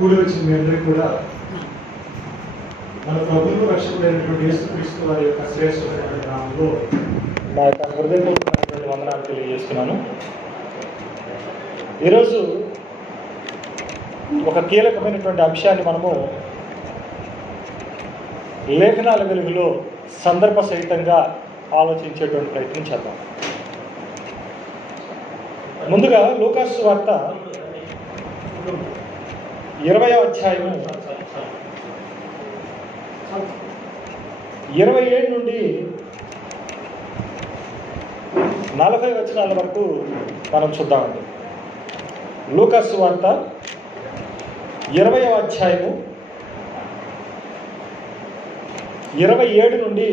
కూడి వచ్చిన మీ అందరికీ కూడా మన ప్రభుత్వ రక్షకుడైనటువంటి యేసుక్రీస్తు వారి యొక్క శ్రేష్టమైనటువంటి నామంలో నా యొక్క హృదయపూర్వకమైనటువంటి వందనాలు తెలియజేస్తున్నాను. ఈరోజు ఒక కీలకమైనటువంటి అంశాన్ని మనము లేఖనాల వెలుగులో సందర్భ సహితంగా ఆలోచించేటువంటి ప్రయత్నం చేద్దాం. ముందుగా లూకాసు వార్త 20వ అధ్యాయము 27 నుండి 40 వచనాల వరకు మనం చూద్దామండి. లూకాసు వార్త 20వ అధ్యాయము 27 నుండి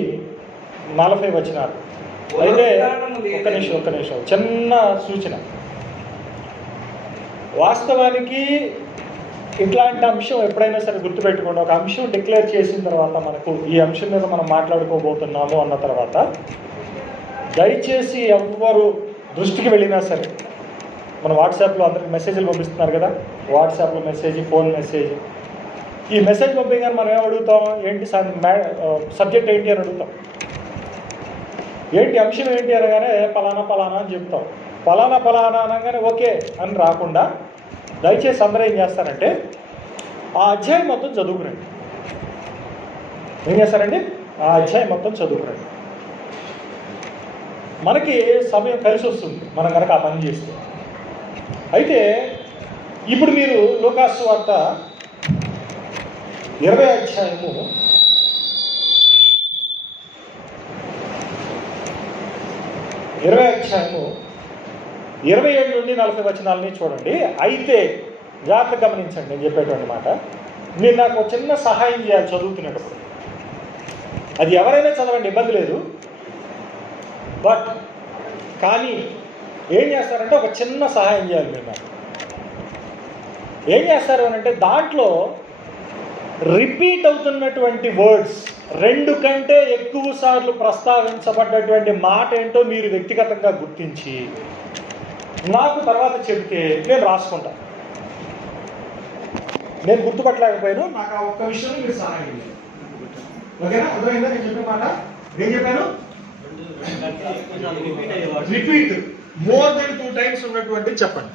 40 వచనాలు. అయితే ఒక్క నిమిషం చిన్న సూచన. వాస్తవానికి ఇట్లాంటి అంశం ఎప్పుడైనా సరే గుర్తుపెట్టుకోండి. ఒక అంశం డిక్లేర్ చేసిన తర్వాత మనకు ఈ అంశం మీద మనం మాట్లాడుకోబోతున్నాము అన్న తర్వాత దయచేసి ఎవరు దృష్టికి వెళ్ళినా సరే, మన వాట్సాప్లో అందరికి మెసేజ్లు పంపిస్తున్నారు కదా, వాట్సాప్లో మెసేజ్, ఫోన్ మెసేజ్. ఈ మెసేజ్ పంపించగానే మనం ఏం అడుగుతాం, ఏంటి సబ్జెక్ట్ ఏంటి అని అడుగుతాం. ఏంటి అంశం ఏంటి అనగానే పలానా అని చెప్తాం. పలానా అనగానే ఓకే అని రాకుండా దయచేసి అందరూ ఏం చేస్తారంటే ఆ అధ్యాయం మొత్తం చదువుకురండి. ఏం చేస్తారండి? ఆ అధ్యాయం మొత్తం చదువుకురండి. మనకి సమయం కలిసి వస్తుంది మనం కనుక ఆ పని చేస్తే. అయితే ఇప్పుడు మీరు లూకాసు వార్త 20వ అధ్యాయము 27 నుండి 40 వచనాలని చూడండి. అయితే జాగ్రత్తగా గమనించండి నేను చెప్పేటువంటి మాట. మీరు నాకు చిన్న సహాయం చేయాలి చదువుతున్నప్పుడు. అది ఎవరైనా చదవండి, ఇబ్బంది లేదు. బట్ కానీ ఏం చేస్తారంటే ఒక చిన్న సహాయం చేయాలి మీరు నాకు. ఏం చేస్తారు అని అంటే దాంట్లో రిపీట్ అవుతున్నటువంటి వర్డ్స్ 2 కంటే ఎక్కువ సార్లు ప్రస్తావించబడ్డటువంటి మాట ఏంటో మీరు వ్యక్తిగతంగా గుర్తించి నాకు తర్వాత చెబితే నేను రాసుకుంటాను. నేను గుర్తుపట్టలేకపోయాను, నాకు ఆ ఒక్క విషయంలో మీరు సహాయం చేయాలి. ఓకేనా? అర్థమైందా నేను చెప్పే మాట? ఏం చెప్పాను? రిపీట్ మోర్ దెన్ 2 టైమ్స్ ఉన్నటువంటి చెప్పండి.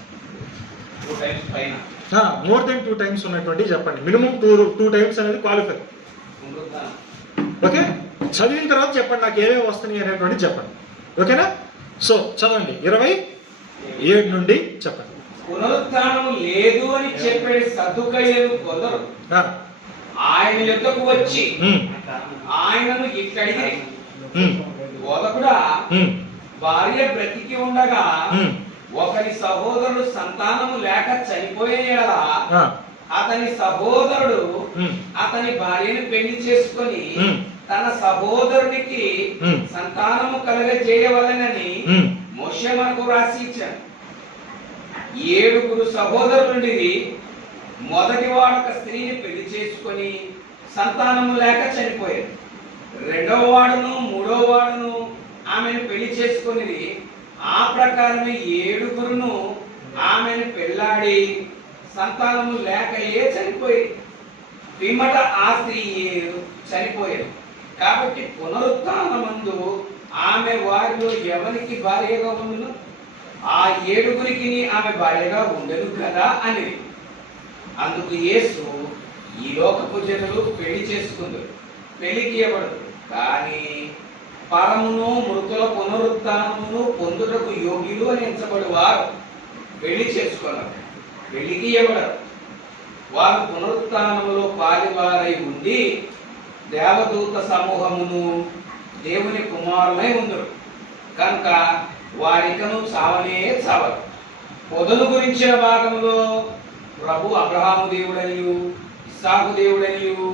మోర్ దెన్ 2 టైమ్స్ ఉన్నటువంటి చెప్పండి. మినిమం 2 టైమ్స్ అనేది క్వాలిఫై. ఓకే, చదివిన తర్వాత చెప్పండి నాకు ఏమేమి వస్తున్నాయి అనేటువంటి చెప్పండి. ఓకేనా? సో చదవండి 27 నుండి చెప్పండి. పునరుత్థానం లేదు అని చెప్పే సద్దుకయ్యులు కొందరు ఆయన యొద్దకు వచ్చి ఆయనను ఇక్కడికి బోధకుడా, భార్య బ్రతికి ఉండగా ఒకరి సహోదరుడు సంతానము లేక చనిపోయేలా అతని సహోదరుడు అతని భార్యను పెళ్లి చేసుకొని తన సహోదరునికి సంతానము కలగజేయవలెనని మోషే మనకు రాసి ఇచ్చాడు. 7 సహోదరులుండిరి. మొదటి వాడు ఒక స్త్రీని పెళ్లి చేసుకొని సంతానము లేక చనిపోయాడు. 2వ వాడును 3వ వాడును ఆమెను పెళ్లి చేసుకొని ఆ ప్రకారమే 7 ఆమెను పెళ్లాడి సంతానము లేకయే చనిపోయి పిమ్మట ఆ స్త్రీ చనిపోయాడు. కాబట్టి పునరుత్థానమందు ఆమె వారిలో ఎవరికి భార్యగా ఉండును? ఆ 7 ఆమె భార్యగా ఉండదు కదా అని. అందుకు యేసు, ఈ లోకపు జనులు పెళ్లి చేసుకుందరు, పెళ్లికి ఇవ్వబడదు, కానీ పరమును మృతుల పునరుత్థానమును పొందుటకు యోగ్యులు అని ఎంచబడి వారు పెళ్లి చేసుకున్నారు, పెళ్లికి ఇవ్వబడరు. వారు పునరుత్థానములో పాలివారై ఉండి దేవదూత సమూహమును దేవుని కుమారులై ఉందరు కనుక వారికను చావనే చావరు. పొదను గురించిన భాగంలో ప్రభు అబ్రహాము దేవుడనియు, ఇస్సాకు దేవుడనియు,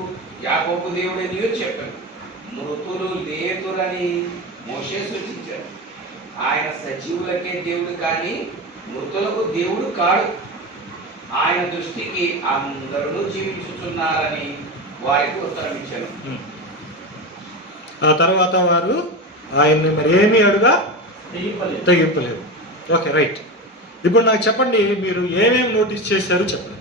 యాకోబు దేవుడనియు చెప్పారు. మృతులు లేతురని మోషే సూచించారు. ఆయన సజీవులకే దేవుడు కానీ మృతులకు దేవుడు కాడు. ఆయన దృష్టికి అందరూ జీవించుతున్నారని వారికి ఉత్తరం ఇచ్చారు. ఆ తర్వాత వారు ఆయన్ని మరి ఏమీ అడుగా తెగింపలేదు. Okay, right. ఇప్పుడు నాకు చెప్పండి, మీరు ఏమేమి నోటీస్ చేశారు చెప్పండి.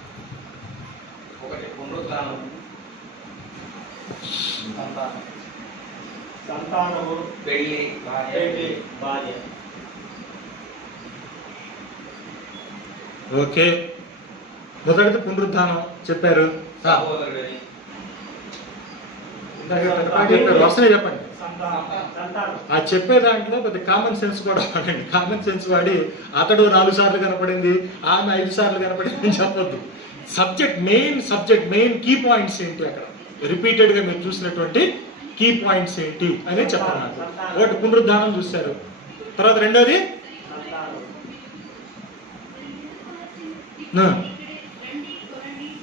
సంతానము పెళ్లి భార్య. ఓకే, మొదటిది పునరుద్ధానం చెప్పారు. సహోదరుడని చెప్పారు, వస్తనే చెప్పండి. సంతానం ఆ చెప్పే దాంట్లో కొద్ది కామన్ సెన్స్ కూడా వాడండి. కామన్ సెన్స్ వాడి అతడు 4 సార్లు కనపడింది, ఆమె 5 సార్లు కనపడింది అని చెప్పొద్దు. మెయిన్ కీ పాయింట్స్ ఏంటి, అక్కడ రిపీటెడ్ గా మీరు చూసినటువంటి కీ పాయింట్స్ ఏంటి అనే చెప్పాను. ఒకటి పునరుద్ధానం చూశారు, తర్వాత రెండోది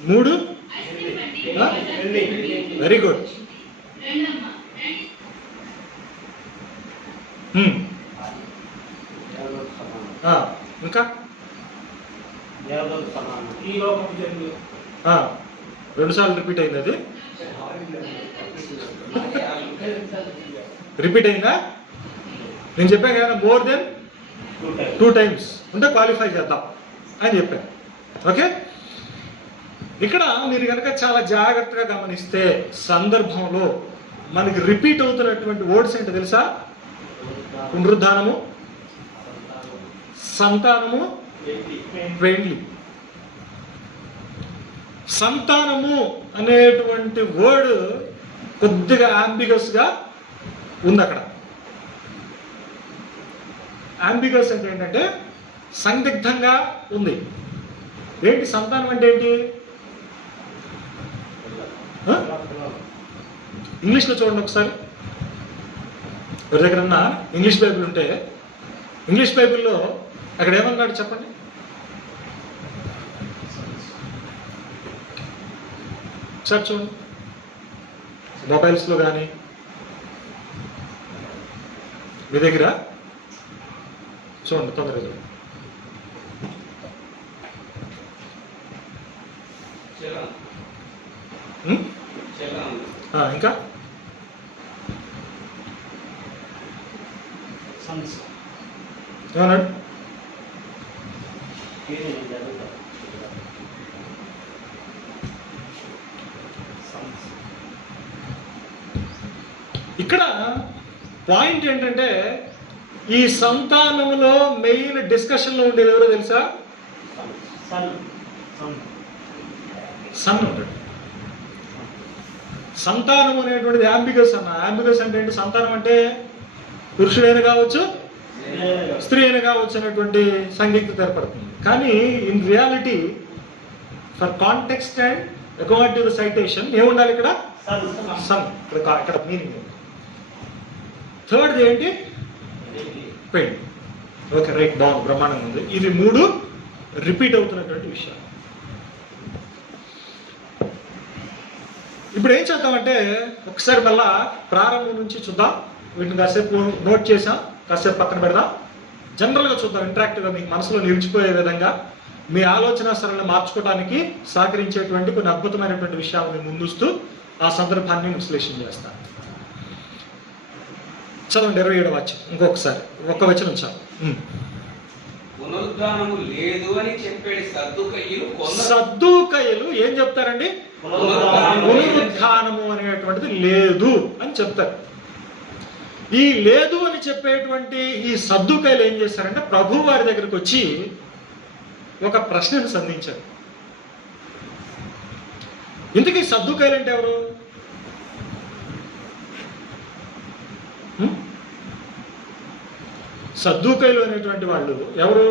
మూడు వెరీ గుడ్. ఇంకా ఈ లోకం జన్మ 2 సార్లు రిపీట్ అయింది. అది రిపీట్ అయిందా? నేను చెప్పాను కదా, మోర్ దెన్ 2 టైమ్స్ ఉంటే క్వాలిఫై చేద్దాం అని చెప్పాను. ఓకే, ఇక్కడ మీరు కనుక చాలా జాగ్రత్తగా గమనిస్తే సందర్భంలో మనకి రిపీట్ అవుతున్నటువంటి వర్డ్స్ ఏంటో తెలుసా? పునరుద్ధానము, సంతానము, ఫ్రెండ్లీ. సంతానము అనేటువంటి వర్డ్ కొద్దిగా అంబిగస్ గా ఉంది అక్కడ. అంబిగస్ అంటే ఏంటంటే సందిగ్ధంగా ఉంది. ఏంటి సంతానం అంటే ఏంటి? ఇంగ్లీష్లో చూడండి ఒకసారి. ఎవరి దగ్గరన్నా ఇంగ్లీష్ బైబిల్ ఉంటే ఇంగ్లీష్ బైబిల్లో అక్కడ ఏమన్నాడు చెప్పండి. సార్ చూడండి, మొబైల్స్లో కానీ మీ దగ్గర చూడండి తొందరగా. ఇంకా ఏమన్నాడు? ఇక్కడ పాయింట్ ఏంటంటే ఈ సంతానంలో మెయిన్ డిస్కషన్లో ఉండేది ఎవరో తెలుసా? సన్ ఉంటాడు. సంతానం అనేటువంటిది అంబిగస్ అన్న. అంబిగస్ అంటే ఏంటి? సంతానం అంటే పురుషుడైన కావచ్చు, స్త్రీ అయిన కావచ్చు అనేటువంటి సందిగ్ధత ఏర్పడుతుంది. కానీ in reality for context and according to the citation ఏముండాలి ఇక్కడ? సన్. ఇక్కడ మీనింగ్. థర్డ్ ఏంటి? పెయిన్. ఓకే, రైట్, బాగుంది, బ్రహ్మాండంగా ఉంది. ఇవి 3 రిపీట్ అవుతున్నటువంటి విషయాలు. ఇప్పుడు ఏం చేద్దామంటే ఒకసారి మళ్ళా ప్రారంభం నుంచి చూద్దాం. వీటిని కాసేపు నోట్ చేసాం, కాసేపు పక్కన పెడదాం. జనరల్గా చూద్దాం, ఇంటరాక్టివ్గా మీకు మనసులో నిలిచిపోయే విధంగా మీ ఆలోచన సరళిని మార్చుకోవడానికి సహకరించేటువంటి కొన్ని అద్భుతమైనటువంటి విషయాలను ముందుస్తూ ఆ సందర్భాన్ని విశ్లేషణ చేస్తాను. చదవండి 27వ వాక్యం ఇంకొకసారి, ఒక్క వచనం చాలు. పునరుద్ధానము లేదు అని చెప్పాడు సద్దూకయ్యులు ఏం చెప్తారండి? పునరుద్ధానము అనేటువంటిది లేదు అని చెప్తారు. ఈ లేదు అని చెప్పేటువంటి ఈ సద్దూకయ్యులు ఏం చేస్తారంటే ప్రభు వారి దగ్గరికి వచ్చి ఒక ప్రశ్నను సంధించారు. ఇంతకీ సద్దూకయ్యులు అంటే ఎవరు? సద్దూకయ్యులు అనేటువంటి వాళ్ళు ఎవరు?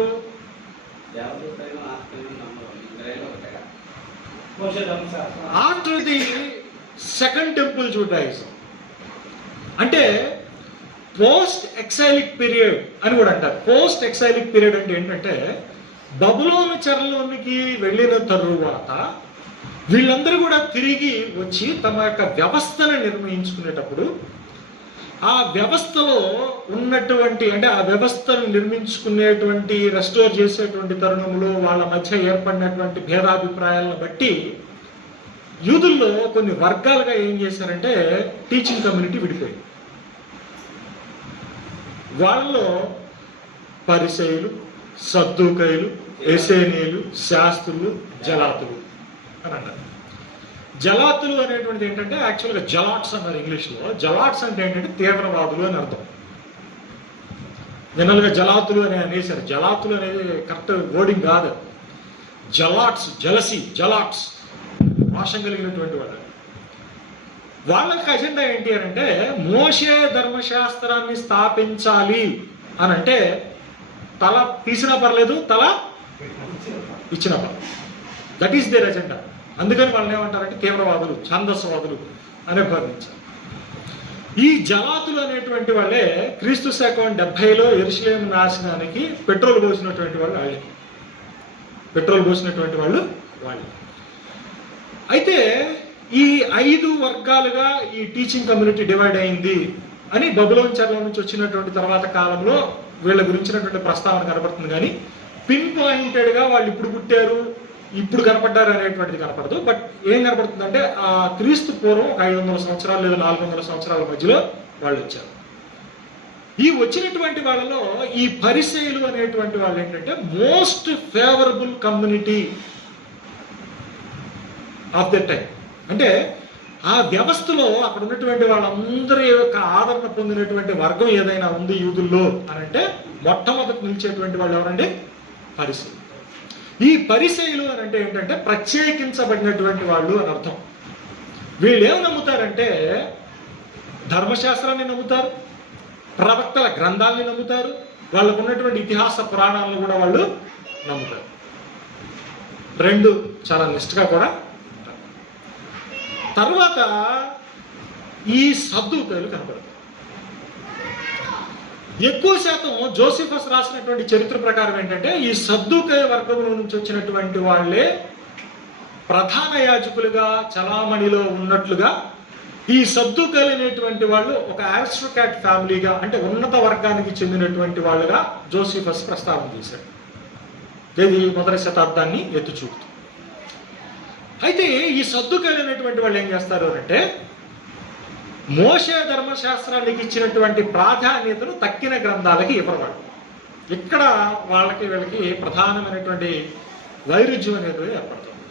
After the second temple Judaism, అంటే పోస్ట్ ఎక్సైలిక్ పీరియడ్ అని కూడా అంటారు. పోస్ట్ ఎక్సైలిక్ పీరియడ్ అంటే ఏంటంటే బబులోను చెరలోనికి వెళ్ళిన తరువాత వీళ్ళందరూ కూడా తిరిగి వచ్చి తమ యొక్క వ్యవస్థను నిర్మించుకునేటప్పుడు ఆ వ్యవస్థలో ఉన్నటువంటి, అంటే ఆ వ్యవస్థను నిర్మించుకునేటువంటి రెస్టోర్ చేసేటువంటి తరుణంలో వాళ్ళ మధ్య ఏర్పడినటువంటి భేదాభిప్రాయాలను బట్టి యూదుల్లో కొన్ని వర్గాలుగా ఏం చేశారంటే టీచింగ్ కమ్యూనిటీ విడిపోయింది. వాళ్ళలో పరిసయ్యులు, సద్దూకయ్యులు, ఎసేనీయులు, శాస్త్రులు, జలాతులు అని అన్నారు. జలాతులు అనేటువంటిది ఏంటంటే యాక్చువల్గా జలాట్స్ అన్నారు ఇంగ్లీష్లో. జలాట్స్ అంటే ఏంటంటే తీవ్రవాదులు అని అర్థం. జనరల్గా జలాతులు అని అనేసారు. జలాతులు అనేది కరెక్ట్ వర్డింగ్ కాదు. జలాట్స్, జలసి, జలాట్స్, రోషం కలిగినటువంటి వాళ్ళు. వాళ్ళకి అజెండా ఏంటి అని అంటే మోషే ధర్మశాస్త్రాన్ని స్థాపించాలి అని అంటే తల తీసినా పర్లేదు, తల ఇచ్చినా పర్లేదు. That is their agenda. అందుకని వాళ్ళని ఏమంటారంటే తీవ్రవాదులు, ఛాందస్వాదులు అనే భావించారు. ఈ జలాతులు అనేటువంటి వాళ్ళే క్రీస్తు శకం 70లో యెరూషలేము నాశనానికి పెట్రోల్ పోసినటువంటి వాళ్ళు వాళ్ళే. పెట్రోల్ పోసినటువంటి వాళ్ళు వాళ్ళే. అయితే ఈ 5 వర్గాలుగా ఈ టీచింగ్ కమ్యూనిటీ డివైడ్ అయింది అని బబులోన్ చెరల నుంచి వచ్చినటువంటి తర్వాత కాలంలో వీళ్ళ గురించినటువంటి ప్రస్తావన కనపడుతుంది. కానీ పిన్ పాయింటెడ్గా వాళ్ళు ఇప్పుడు పుట్టారు, ఇప్పుడు కనపడ్డారు అనేటువంటిది కనపడదు. బట్ ఏం కనపడుతుందంటే ఆ క్రీస్తు పూర్వం ఒక 500 సంవత్సరాలు లేదా 400 సంవత్సరాల మధ్యలో వాళ్ళు వచ్చారు. ఈ వచ్చినటువంటి వాళ్ళలో ఈ పరిసయ్యులు అనేటువంటి వాళ్ళు ఏంటంటే most favourable community of the time. అంటే ఆ వ్యవస్థలో అక్కడ ఉన్నటువంటి వాళ్ళందరి యొక్క ఆదరణ పొందినటువంటి వర్గం ఏదైనా ఉంది యూదుల్లో అని అంటే మొట్టమొదటి నిలిచేటువంటి వాళ్ళు ఎవరండి? పరిసయ్యులు. ఈ పరిసయ్యులు అని అంటే ఏంటంటే ప్రత్యేకించబడినటువంటి వాళ్ళు అని అర్థం. వీళ్ళు ఏం నమ్ముతారంటే ధర్మశాస్త్రాన్ని నమ్ముతారు, ప్రవక్తల గ్రంథాలని నమ్ముతారు, వాళ్ళకు ఉన్నటువంటి ఇతిహాస పురాణాలను కూడా వాళ్ళు నమ్ముతారు. రెండు చాలా నిష్ఠగా కూడా ఉంటారు. తర్వాత ఈ సద్దూకయులు కనపడతారు. ఎక్కువ శాతం జోసిఫస్ రాసినటువంటి చరిత్ర ప్రకారం ఏంటంటే ఈ సద్దూకయ వర్గంలో నుంచి వచ్చినటువంటి వాళ్ళే ప్రధాన యాజకులుగా చలామణిలో ఉన్నట్లుగా ఈ సద్దూకయులు అనేటువంటి వాళ్ళు ఒక ఆరిస్టోక్రాట్ ఫ్యామిలీగా అంటే ఉన్నత వర్గానికి చెందినటువంటి వాళ్ళుగా జోసిఫస్ ప్రస్తావన చేశాడు. ఇది 1వ శతాబ్దాన్ని ఎత్తు చూపుతూ. అయితే ఈ సద్దూకయులు అనేటువంటి వాళ్ళు ఏం చేస్తారు అంటే మోషే ధర్మశాస్త్రానికి ఇచ్చినటువంటి ప్రాధాన్యతను తక్కిన గ్రంథాలకి ఇవ్వరు. ఇక్కడ వాళ్ళకి వీళ్ళకి ప్రధానమైనటువంటి వైరుధ్యం అనేది ఏర్పడుతుంది.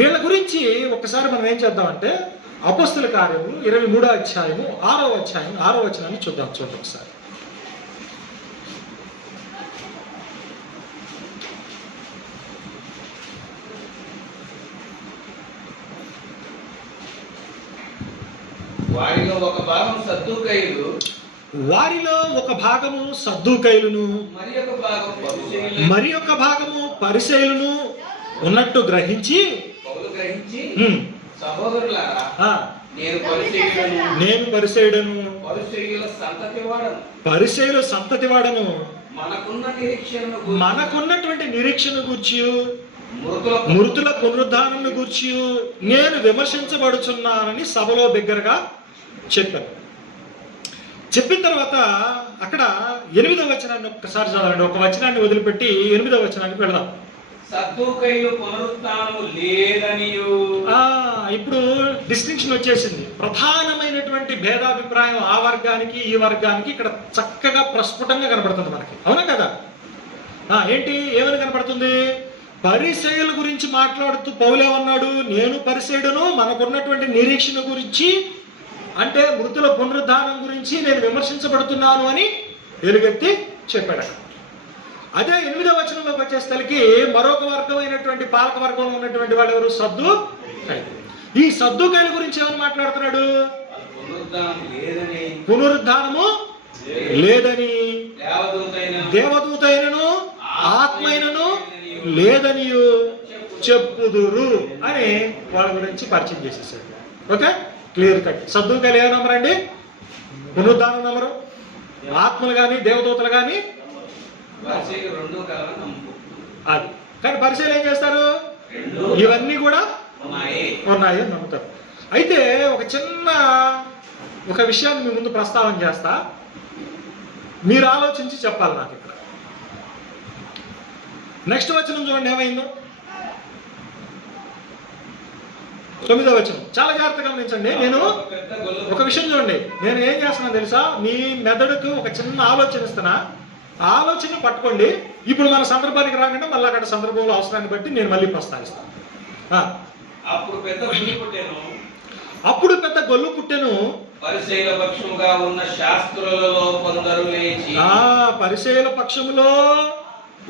వీళ్ళ గురించి ఒకసారి మనం ఏం చేద్దామంటే అపొస్తలుల కార్యములు 23వ అధ్యాయము 6వ అధ్యాయం 6వ వచనాన్ని చూద్దాం. చూడండి ఒకసారి. వారిలో ఒక భాగం సద్దూకయులు, వారిలో ఒక భాగము సద్దూకయులను మరి ఒక భాగము పరిసయ్యులను ఉన్నట్టు గ్రహించి పౌలు గ్రహించి సహోదరులారా నేను పరిసయ్యుడను పరిసయ్యుల సంతతి వాడను మనకున్నటువంటి నిరీక్షణ గూర్చి మృతుల పునరుద్ధానం గూర్చి నేను విమర్శించబడుచున్నానని సభలో బిగ్గరగా చెప్పాను. చెప్పిన తర్వాత అక్కడ 8వ వచనాన్ని ఒక్కసారి చదవండి. ఒక వచనాన్ని వదిలిపెట్టి 8వ వచనానికి వెళదాం. సద్దూకయులు పునరుత్థానము లేదనియు. ఇప్పుడు డిస్టింక్షన్ వచ్చేసింది. ప్రధానమైనటువంటి భేదాభిప్రాయం ఆ వర్గానికి ఈ వర్గానికి ఇక్కడ చక్కగా ప్రస్ఫుటంగా కనబడుతుంది మనకి. అవునా కదా? ఏంటి ఏమని కనబడుతుంది? పరిసయ్యుల గురించి మాట్లాడుతూ పౌలేమన్నాడు? నేను పరిసయ్యుడను, మనకున్నటువంటి నిరీక్షణ గురించి అంటే మృతుల పునరుద్ధానం గురించి నేను విమర్శించబడుతున్నాను అని ఎలుగెత్తి చెప్పాడు. అదే 8వ వచనంలోకి వచ్చేసరికి మరొక వర్గమైనటువంటి పాలక వర్గంలో ఉన్నటువంటి వాళ్ళు ఎవరు? సద్దూకయులు. ఈ సద్దూకయుల గురించి ఏమని మాట్లాడుతున్నాడు? పునరుద్ధానము లేదని, దేవదూతైనను ఆత్మైనను లేదని చెప్పుదురు అని వాళ్ళ గురించి పరిచయం చేసేసాడు. Okay, clear cut. సద్దూకయులు ఏ నమ్మరండి? పునరుద్ధానం నమ్మరు, ఆత్మలు కానీ దేవదూతలు కానీ అది. కానీ పరిచయం ఏం చేస్తారు? ఇవన్నీ కూడా ఉన్నాయి అని నమ్ముతారు. అయితే ఒక చిన్న విషయాన్ని మీ ముందు ప్రస్తావన చేస్తా, మీరు ఆలోచించి చెప్పాలి నాకు. ఇక్కడ నెక్స్ట్ వచనం చూడండి ఏమైందో. 9వ వచనం చాలా జాగ్రత్తగా గమనించండి. నేను ఒక విషయం చూడండి, నేను ఏం చేస్తున్నాను తెలుసా? మీ మెదడుకు ఒక చిన్న ఆలోచన ఇస్తున్నా, ఆలోచన పట్టుకోండి. ఇప్పుడు మన సందర్భానికి రాకుండా మళ్ళీ అక్కడ సందర్భంలో అవసరాన్ని బట్టి నేను మళ్ళీ ప్రస్తావిస్తాను. అప్పుడు పెద్ద పులి పుట్టెను. అప్పుడు పెద్ద గొల్లు పుట్టెను. పరిసయ్యుల పక్షముగా ఉన్న శాస్త్రులలో కొందరు లేచి, పరిసయ్యుల పక్షములో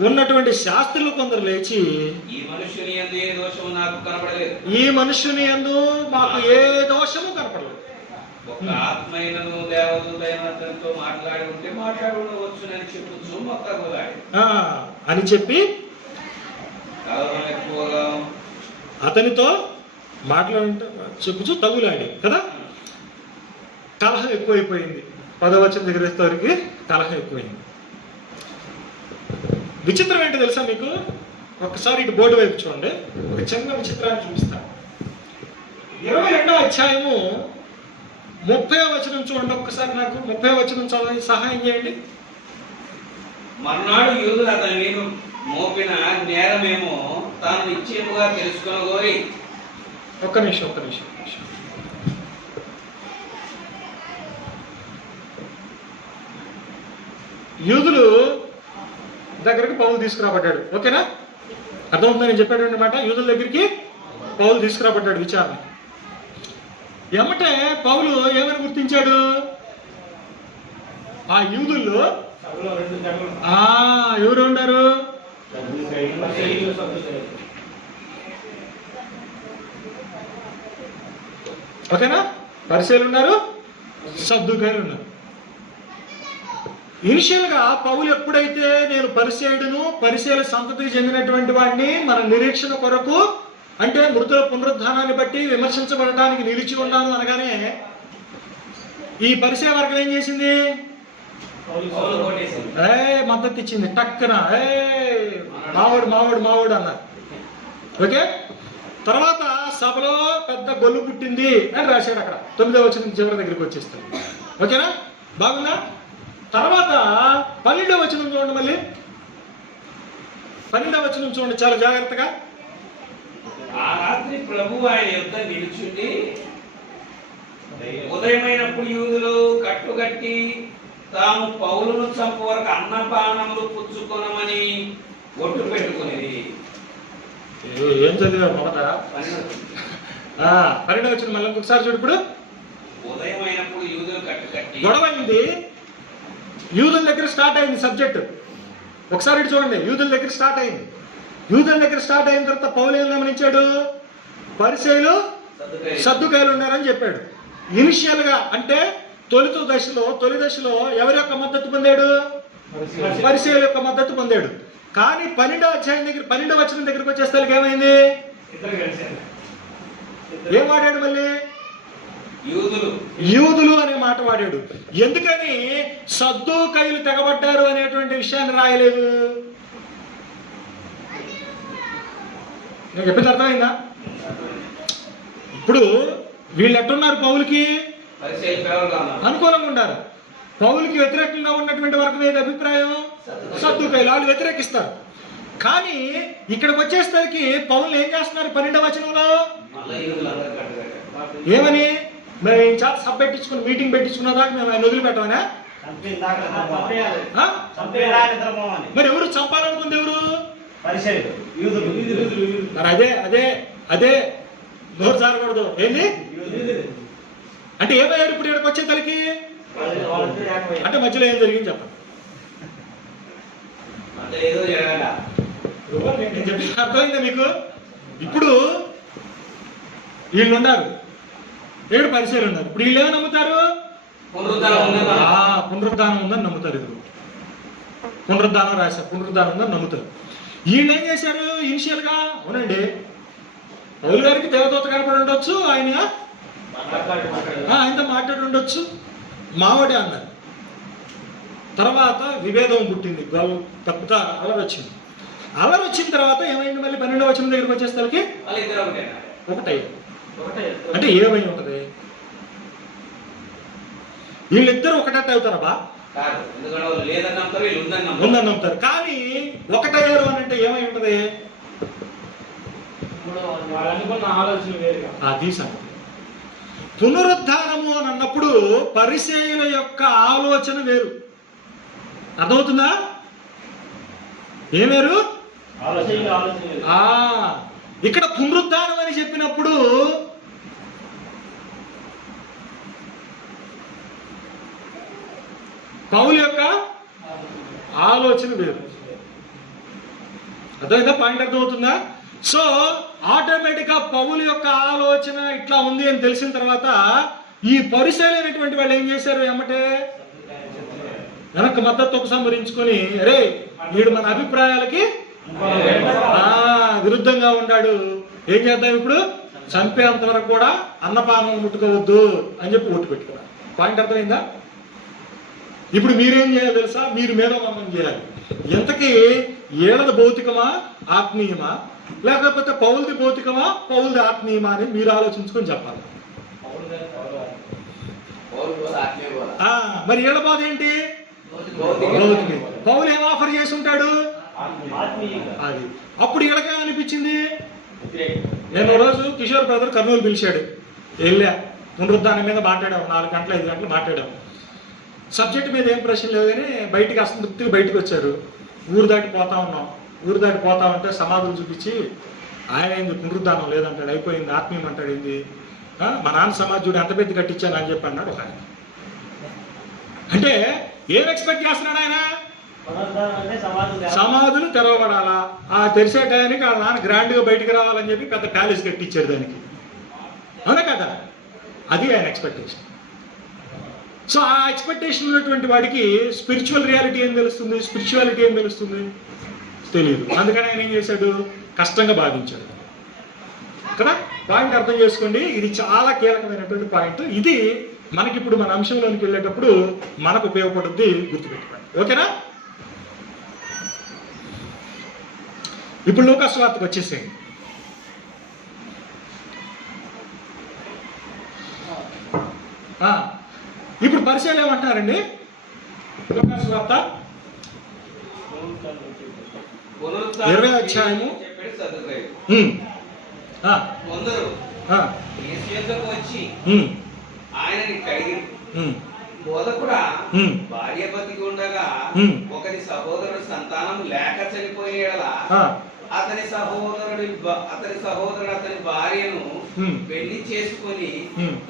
ఉన్నటువంటి శాస్త్రులు కొందరు లేచి, ఈ మనుషుని యందు ఏ దోషము నాకు కనపడలేదు, ఈ మనుష్యుని యందు మాకు ఏ దోషము కనపడలేదు, ఒక ఆత్మైనను దేవదూతైన అతనితో మాట్లాడి ఉంటే మాట్లాడి ఉండవచ్చునని చెప్పుచు మొత్తగులాడి అని చెప్పి కలవరం ఎక్కువగా అతనితో మాట్లాడుంటే చెప్పుచు తగులాడి కదా. కలహం ఎక్కువైపోయింది. 10వ వచనం దగ్గర వరకు కలహం ఎక్కువైంది. విచిత్రం ఏంటో తెలుసా మీకు? ఒక్కసారి ఇటు బోర్డు వైపు చూడండి. ఒక చిన్న విచిత్రాన్ని చూపిస్తాను. 22వ అధ్యాయము 30వ వచనం చూడండి. ఒక్కసారి నాకు 30వ వచనం చదవని సహాయం చేయండి. మర్నాడు యూదులు అతని మీద మోపిన నేరమేమో తాను నిశ్చయముగా తెలుసుకొనగోరి. ఒక్క నిమిషం. యూదులు దగ్గరికి పౌలు తీసుకురాబడ్డాడు. ఓకేనా? అర్థమవుతుందని నేను చెప్పాడు మాట. యూదుల దగ్గరికి పౌలు తీసుకురాబడ్డాడు విచారణ. ఏమంటే పౌలు ఏమని గుర్తించాడు? ఆ యూదుల్లో ఎవరు ఉన్నారు? ఓకేనా? పరిసయ్యులు ఉన్నారు, సద్దూకయ్యులు ఉన్నారు. ఇనిషియల్ గా పౌలు ఎప్పుడైతే నేను పరిసయ్యుడును, పరిసయ్యుల సంతతికి చెందినటువంటి వాడిని మన నిరీక్షణ కొరకు, అంటే మృతుల పునరుద్ధానాన్ని బట్టి విమర్శించబడటానికి నిలిచి ఉన్నాను అనగానే ఈ పరిసయ్య వర్గం ఏం చేసింది? మద్దతు ఇచ్చింది. టక్కున మావాడు అన్నారు. ఓకే. తర్వాత సభలో పెద్ద గొల్లు పుట్టింది అని రాశాడు అక్కడ. 9వ వచనం చివరి దగ్గరికి వచ్చేస్తాడు. ఓకేనా? బాగుందా? తర్వాత 12వ వచనం చూడండి. మళ్ళీ 12వ వచనం చూడండి చాలా జాగ్రత్తగా. ఆ రాత్రి ప్రభు ఆయన యుద్ధ నిలుచుండి ఉదయమైనప్పుడు యూదులు కట్టుగట్టి తాము పౌలును చంపు వరకు అన్నపానములు పుచ్చుకొనమని ఒట్టు పెట్టుకునేది. ఏం చదివా మొదట? 12వ వచనం మళ్ళీ ఇంకొకసారి చూడు. ఇప్పుడు ఉదయమైనప్పుడు యూదులు కట్టుకట్టి గొడవ అయింది. యూదుల దగ్గర స్టార్ట్ అయింది సబ్జెక్ట్. ఒకసారి ఇటు చూడండి. యూదుల దగ్గర స్టార్ట్ అయింది. యూదుల దగ్గర స్టార్ట్ అయిన తర్వాత పౌలు ఏం గమనించాడు? పరిసయ్యులు, సద్దూకయ్యులు ఉన్నారని చెప్పాడు. ఇనిషియల్ గా అంటే తొలి దశలో ఎవరి యొక్క మద్దతు పొందాడు? పరిసయ్యుల యొక్క మద్దతు పొందాడు. కానీ 12వ అధ్యాయం దగ్గర 12వ వచనం దగ్గరికి వచ్చేసరికి ఏమైంది? ఏం వాడాడు? మళ్ళీ యూదులు అనే మాట వాడాడు. ఎందుకని సద్దూకయ్యులు తెగబడ్డారు అనేటువంటి విషయాన్ని రాయలేదు? నేను చెప్పింది అర్థమైందా? ఇప్పుడు వీళ్ళు ఎట్టున్నారు? పౌలుకి అనుకూలంగా ఉన్నారు. పౌలుకి వ్యతిరేకంగా ఉన్నటువంటి వర్గం ఏది అభిప్రాయం? సద్దూకయ్యులు. వాళ్ళు వ్యతిరేకిస్తారు. కానీ ఇక్కడికి వచ్చేసరికి పౌలు ఏం చేస్తున్నారు? 12వ వచనంలో ఏమని? మేము చేత సభ పెట్టించుకుని మీటింగ్ పెట్టించుకున్న దాకా మేము ఆయన వదిలిపెట్టమనా? మరి ఎవరు చంపాలనుకుంది? ఎవరు? మరి అదే నోరు జారకూడదు. ఏంది అంటే ఏమయ్యాడు ఇప్పుడు ఇక్కడికి వచ్చే తలకి? అంటే మధ్యలో ఏం జరిగింది చెప్పండి. నేను చెప్పి అర్థమైందా మీకు? ఇప్పుడు వీళ్ళు ఉన్నారు, ఏడు పరిసయ్యులు ఉన్నారు. ఇప్పుడు వీళ్ళు ఏమని నమ్ముతారు? పునరుద్ధానం ఉందని నమ్ముతారు. ఇది పునరుద్ధానం రాశారు, పునరుద్ధానం ఉందని నమ్ముతారు. వీళ్ళు ఏం చేశారు? ఇనిషియల్ గా అవునండి పౌలు గారికి దేవదూత కనపడి ఉండొచ్చు, ఆయనతో మాట్లాడి ఉండొచ్చు, మావాడే అన్నారు. తర్వాత విభేదం పుట్టింది, పెద్ద అలరి వచ్చింది. అలరి వచ్చిన తర్వాత ఏమైంది? మళ్ళీ 12వ వచనం దగ్గరికి వచ్చేసరికి ఒకటయ్యారు. అంటే ఏమై ఉంటది? వీళ్ళిద్దరు ఒకటట్టు అవుతారా? ఉందని నమ్ముతారు. కానీ ఒకటయ్యారు అని అంటే ఏమై ఉంటది? అది సంగతి. పునరుద్ధానము అని అన్నప్పుడు పరిసయ్యుల యొక్క ఆలోచన వేరు. అర్థమవుతుందా? ఏం వేరు? ఇక్కడ పునరుద్ధానం అని చెప్పినప్పుడు పౌలు యొక్క ఆలోచన వేరు. అర్థమైందా? పాయింట్ అర్థమవుతుందా? సో ఆటోమేటిక్గా పౌలు యొక్క ఆలోచన ఇట్లా ఉంది అని తెలిసిన తర్వాత ఈ పరిశీలైనటువంటి వాళ్ళు ఏం చేశారు? ఏమంటే వెనక్కి మద్దతు ఉపసంహరించుకొని, అరే వీడు మన అభిప్రాయాలకి విరుద్ధంగా ఉన్నాడు, ఏం చేద్దాం ఇప్పుడు, చంపేంత వరకు కూడా అన్నపానం ముట్టుకోవద్దు అని చెప్పి ఓటు పెట్టుకున్నారు. పాయింట్ అర్థమైందా? ఇప్పుడు మీరేం చేయాలి తెలుసా? మీరు మేధోమథనం చేయాలి. ఎంతకీ ఏడది భౌతికమా ఆత్మీయమా, లేకపోతే పౌలది భౌతికమా పౌలది ఆత్మీయమా అని మీరు ఆలోచించుకొని చెప్పాలి. మరి ఏళ్ళ బాధ ఏంటి? భౌతికం. పౌలు ఏం ఆఫర్ చేసి ఉంటాడు? అది. అప్పుడు వీళ్ళకే అనిపించింది. నేను రోజు కిషోర్ బ్రదర్ కర్నూలు పిలిచాడు, వెళ్ళా, పునరుద్ధానం మీద మాట్లాడాము, 4 గంటలు 5 గంటలు మాట్లాడాము. సబ్జెక్ట్ మీద ఏం ప్రశ్న లేదు కానీ బయటికి అసంతృప్తిగా బయటకు వచ్చారు. ఊరు దాటి పోతా ఉన్నాం. ఊరు దాటి పోతా ఉంటే సమాధులు చూపించి ఆయన ఏంది పునరుద్ధానం లేదంటాడు, అయిపోయింది ఆత్మీయం అంటాడు, ఏంది మా నాన్న సమాధుడు ఎంత పెద్ద కట్టించాను అని చెప్పి అన్నాడు ఒక ఆయన. అంటే ఏం ఎక్స్పెక్ట్ చేస్తున్నాడు ఆయన? సమాధులు తెరవబడాలా, ఆ తెరిసే టయానికి వాళ్ళ నాన్న గ్రాండ్గా బయటికి రావాలని చెప్పి పెద్ద ప్యాలెస్ కట్టించాడు దానికి. అవునా కదా? అది ఆయన ఎక్స్పెక్టేషన్. సో ఆ ఎక్స్పెక్టేషన్ ఉన్నటువంటి వాడికి స్పిరిచువల్ రియాలిటీ ఏం తెలుస్తుంది, స్పిరిచువాలిటీ ఏం తెలుస్తుంది? తెలియదు. అందుకని ఆయన ఏం చేశాడు? కష్టంగా భావించాడు కదా. పాయింట్ అర్థం చేసుకోండి, ఇది చాలా కీలకమైనటువంటి పాయింట్. ఇది మనకి ఇప్పుడు మన అంశంలోనికి వెళ్ళేటప్పుడు మనకు ఉపయోగపడుద్ది, గుర్తుపెట్టుకోండి. ఓకేనా? ఇప్పుడు లూకా సువార్తకు వచ్చేసేయండి. ఇప్పుడు పరిచయాలు ఏమంటారండి? లూకా సువార్త 20వ అధ్యాయము. కొందరు యేసు యొద్దకు వచ్చి ఆయనని కడిగి, బోధకుడా, భార్య బతికి ఉండగా ఒకరి సహోదరుడు సంతానం లేక చనిపోయిన యెడల అతని సహోదరుడు అతని భార్యను పెళ్లి చేసుకొని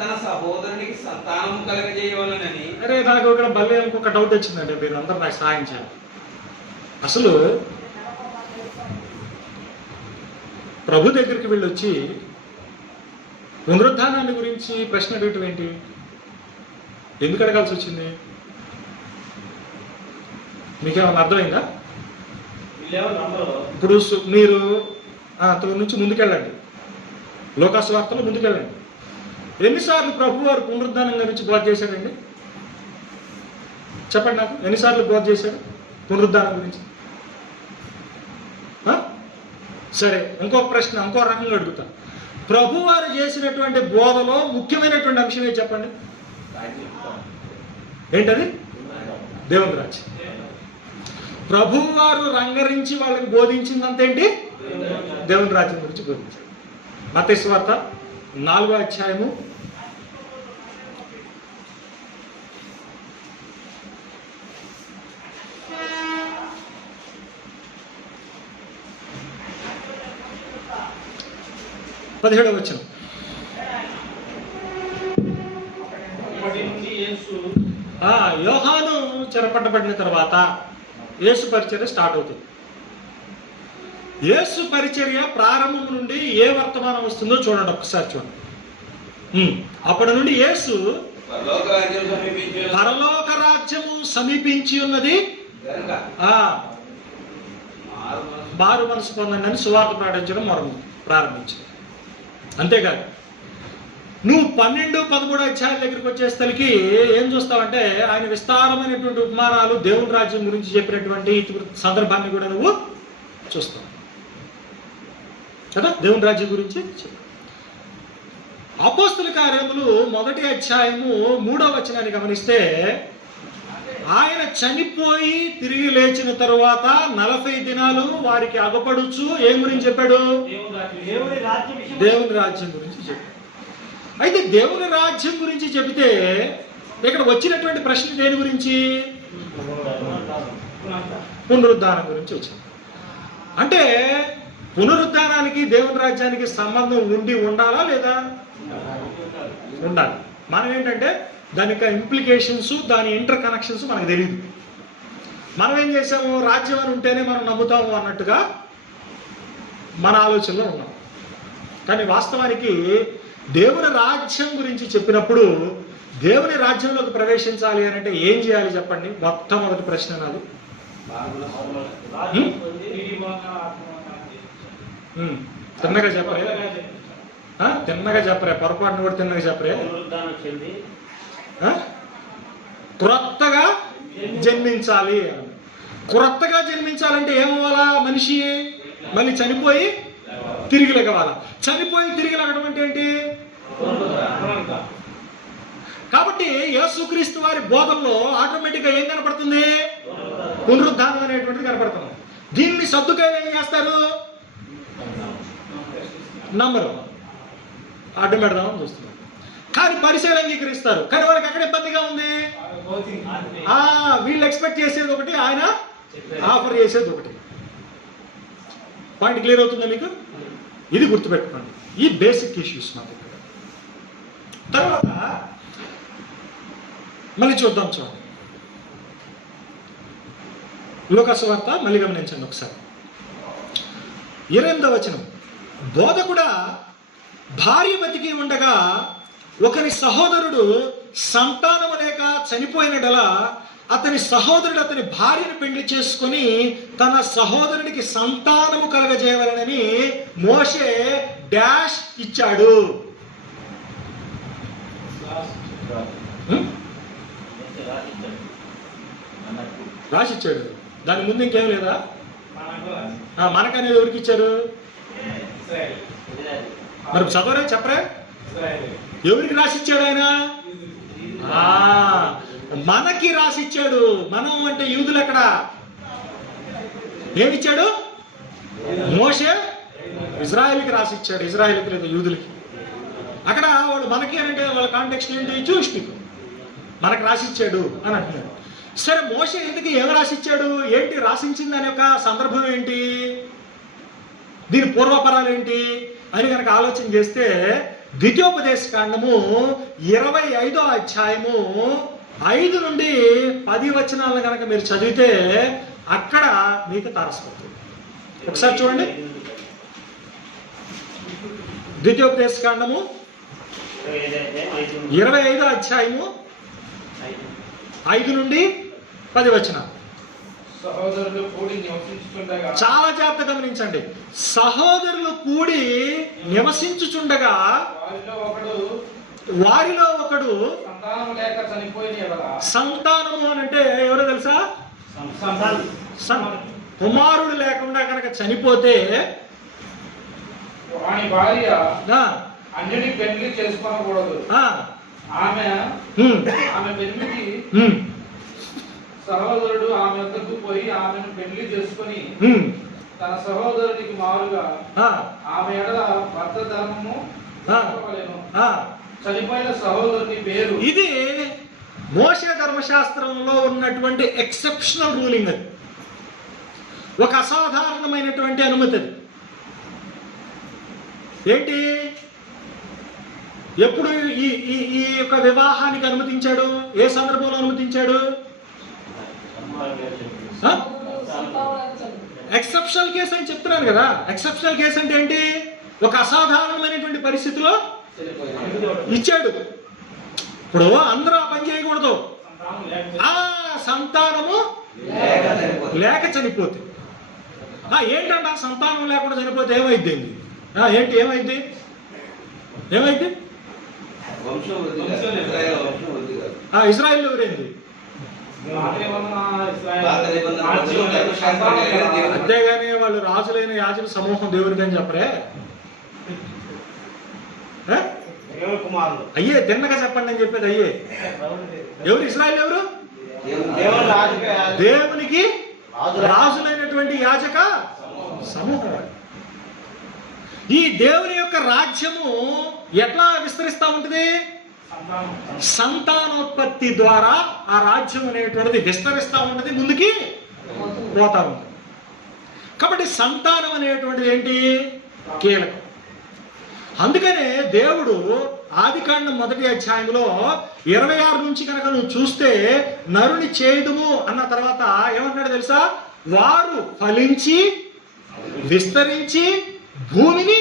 తన సహోదరునికి సంతానం కలగజేయవలనని. అరే నాకు ఇక్కడ భలే ఇంకొక డౌట్ వచ్చిందండి, మీరు అందరూ నాకు సహాయం చేయాలి. అసలు ప్రభు దగ్గరికి వెళ్ళొచ్చి పునరుద్ధానాన్ని గురించి ప్రశ్న అడగటం ఏంటి? ఎందుకు అడగాల్సి వచ్చింది? మీకేమన్నా అర్థమైందా? ఇప్పుడు మీరు తొమ్మిది నుంచి ముందుకెళ్ళండి, లూకా సువార్తలో ముందుకెళ్ళండి. ఎన్నిసార్లు ప్రభు వారు పునరుద్ధానం గురించి బోధ చేశాడండి? చెప్పండి నాకు, ఎన్నిసార్లు బోధ చేశాడు పునరుద్ధానం గురించి? సరే, ఇంకొక ప్రశ్న ఇంకో రకంగా అడుగుతా. ప్రభు వారు చేసినటువంటి బోధలో ముఖ్యమైనటువంటి అంశం ఏంటి చెప్పండి? ఏంటది? దేవుని రాజ్యం. ప్రభు వారు రంగరించి వాళ్ళకి బోధించిందంతేంటి? దేవుని రాజ్యం గురించి బోధించారు. మత్తయి సువార్త 4వ అధ్యాయము 17వ వచనం. యోహాను చెరపట్టబడిన తర్వాత యేసు పరిచర్య స్టార్ట్ అవుతుంది. యేసు పరిచర్య ప్రారంభం నుండి ఏ వర్తమానం వస్తుందో చూడండి, ఒక్కసారి చూడండి. అప్పటి నుండి యేసు పరలోక రాజ్యము సమీపించి ఉన్నది, మారు మనసు పొందండి అని సువార్త ప్రకటించడం ప్రారంభించింది. అంతేకాదు, నువ్వు 12, 13 అధ్యాయాల దగ్గరికి వచ్చేసరికి ఏం చూస్తావంటే ఆయన విస్తారమైనటువంటి ఉపమానాలు దేవుని రాజ్యం గురించి చెప్పినటువంటి సందర్భాన్ని కూడా నువ్వు చూస్తావు కదా. దేవుని రాజ్యం గురించి చెప్పు. అపోస్తల కార్యములు 1వ అధ్యాయము 3వ వచనాన్ని గమనిస్తే, ఆయన చనిపోయి తిరిగి లేచిన తరువాత 40 దినాలు వారికి అగపడుచు ఏం గురించి చెప్పాడు? దేవుని రాజ్యం గురించి చెప్పాడు. అయితే దేవుని రాజ్యం గురించి చెబితే ఇక్కడ వచ్చినటువంటి ప్రశ్న దేని గురించి? పునరుద్ధానం గురించి వచ్చింది. అంటే పునరుద్ధానానికి దేవుని రాజ్యానికి సంబంధం ఉండాలా లేదా? ఉండాలి. మనం ఏంటంటే దాని యొక్క ఇంప్లికేషన్స్, దాని ఇంటర్ కనెక్షన్స్ మనకు తెలియదు. మనం ఏం చేసాము, రాజ్యం అని ఉంటేనే మనం నమ్ముతాము అన్నట్టుగా మన ఆలోచనలో ఉన్నాం. కానీ వాస్తవానికి దేవుని రాజ్యం గురించి చెప్పినప్పుడు దేవుని రాజ్యంలోకి ప్రవేశించాలి అని అంటే ఏం చేయాలి చెప్పండి? మొట్టమొదటి ప్రశ్న నాది. తిన్నగా చెప్పరే, తిన్నగా చెప్పరే, పొరపాటును కూడా తిన్నగా చెప్పరే. క్రొత్తగా జన్మించాలి. క్రొత్తగా జన్మించాలంటే ఏమవ్వాలా? మనిషి మళ్ళీ చనిపోయి తిరిగి లెగవాలా. చనిపోయి తిరిగి లెగడం అంటే ఏంటి? కాబట్టి యేసుక్రీస్తు వారి బోధనలో ఆటోమేటిక్గా ఏం కనపడుతుంది? పునరుద్ధానం అనేటువంటిది కనపడుతుంది. దీన్ని సద్దుకాయలు ఏం చేస్తారు? నమ్మరు, అడ్డం పెడదామని చూస్తున్నారు. కానీ పరిశీలన అంగీకరిస్తారు. కానీ వాళ్ళకి ఎక్కడ ఇబ్బందిగా ఉంది? వీళ్ళు ఎక్స్పెక్ట్ చేసేది ఒకటి, ఆయన ఆఫర్ చేసేది ఒకటి. పాయింట్ క్లియర్ అవుతుందా మీకు? ఇది గుర్తుపెట్టుకోండి, ఈ బేసిక్ ఇష్యూస్ మాకు. తర్వాత మళ్ళీ చూద్దాం. చూడండి లూకాసు వార్త మళ్ళీ గమనించండి ఒకసారి. 28వ వచనం. బోధకుడా, భార్య బతికి ఉండగా ఒకరి సహోదరుడు సంతానము లేక చనిపోయినడల అతని సహోదరుడు అతని భార్యను పెళ్లి చేసుకుని తన సహోదరుడికి సంతానము కలగజేయవలనని మోషే డాష్ ఇచ్చాడు. రాసిచ్చాడు. దాని ముందు ఇంకేం లేదా? మనకనేది ఎవరికి ఇచ్చారు? మరి చదవరే, చెప్పరే, ఎవరికి రాసిచ్చాడు ఆయన? మనకి రాసిచ్చాడు. మనం అంటే యూదులు. ఎక్కడ ఏమిచ్చాడు? మోషే ఇజ్రాయెల్కి రాసిచ్చాడు. ఇజ్రాయెల్కి లేదా యూదులకి. అక్కడ వాడు మనకి అంటే వాళ్ళ కాంటెక్స్ట్ ఏంటి? Jewish people. మనకు రాసిచ్చాడు అని అంటున్నాడు. సరే, మోషే ఎందుకు ఏమి రాసిచ్చాడు? ఏంటి రాసించింది అనే ఒక సందర్భం ఏంటి? దీని పూర్వపరాలు ఏంటి అని కనుక ఆలోచన చేస్తే ద్వితీయోపదేశ కాండము 25వ అధ్యాయము 5 నుండి 10 వచనాలను కనుక మీరు చదివితే అక్కడ మీకు తారసపడుతుంది. ఒకసారి చూడండి. ద్వితీయోపదేశ కాండము 25వ అధ్యాయము 5 నుండి 10 వచనాలు. సహోదరులు కూడి నివసించుచుండగా, చాలా జాగ్రత్త గమనించండి. సహోదరులు కూడి నివసించుచుండగా వారిలో ఒకడు సంతానము లేక చనిపోయిన. సంతానము అని అంటే ఎవరో తెలుసా? కుమారుడు లేకుండా కనుక చనిపోతే వాని భార్య అన్యుని పెళ్లి చేసుకోకూడదు. ఆమె పెళ్లికి సహోదరుడు ఆమె వద్దకు పోయి ఆమెను పెళ్లి చేసుకుని తన సహోదరునికి మారుగా ఆమె ఎడల భర్త ధర్మము చనిపోయిన సహోదరుని పేరు. ఇది మోషే ధర్మశాస్త్రంలో ఉన్నటువంటి ఎక్సెప్షనల్ రూలింగ్. అది ఒక అసాధారణమైనటువంటి అనుమతి. అది ఏంటి? ఎప్పుడు ఈ యొక్క వివాహానికి అనుమతించాడు? ఏ సందర్భంలో అనుమతించాడు? ఎక్సెప్షనల్ కేసు అని చెప్తున్నాను కదా. ఎక్సెప్షనల్ కేసు అంటే ఏంటి? ఒక అసాధారణమైనటువంటి పరిస్థితిలో ఇచ్చాడు. ఇప్పుడు అందరూ ఆ పని చేయకూడదు. సంతానము లేక చనిపోతే ఏంటంట? సంతానం లేకుండా చనిపోతే ఏమైంది? ఏంటి ఏమైంది? ఇజ్రాయెల్ ఎవరైంది? అంతేగాని వాళ్ళు రాజులైన యాజకుల సమూహం దేవుడికి అని చెప్పరే. అయ్యే తిన్నగా చెప్పండి అని చెప్పేది. అయ్యే ఎవరు? ఇజ్రాయెల్ ఎవరు? దేవునికి రాజులైనటువంటి యాజక సమూహం. ఈ దేవుని యొక్క రాజ్యము ఎట్లా విస్తరిస్తూ ఉంటుంది? సంతానోత్పత్తి ద్వారా ఆ రాజ్యం అనేటువంటిది విస్తరిస్తూ ఉంటుంది, ముందుకి పోతా ఉంటుంది. కాబట్టి సంతానం అనేటువంటిది ఏంటి? కీలకం. అందుకనే దేవుడు ఆదికాండం 1వ అధ్యాయంలో 26 నుంచి కనుక నువ్వు చూస్తే నరుని చేయుదుము అన్న తర్వాత ఏమంటున్నాడు తెలుసా? వారు ఫలించి విస్తరించి భూమిని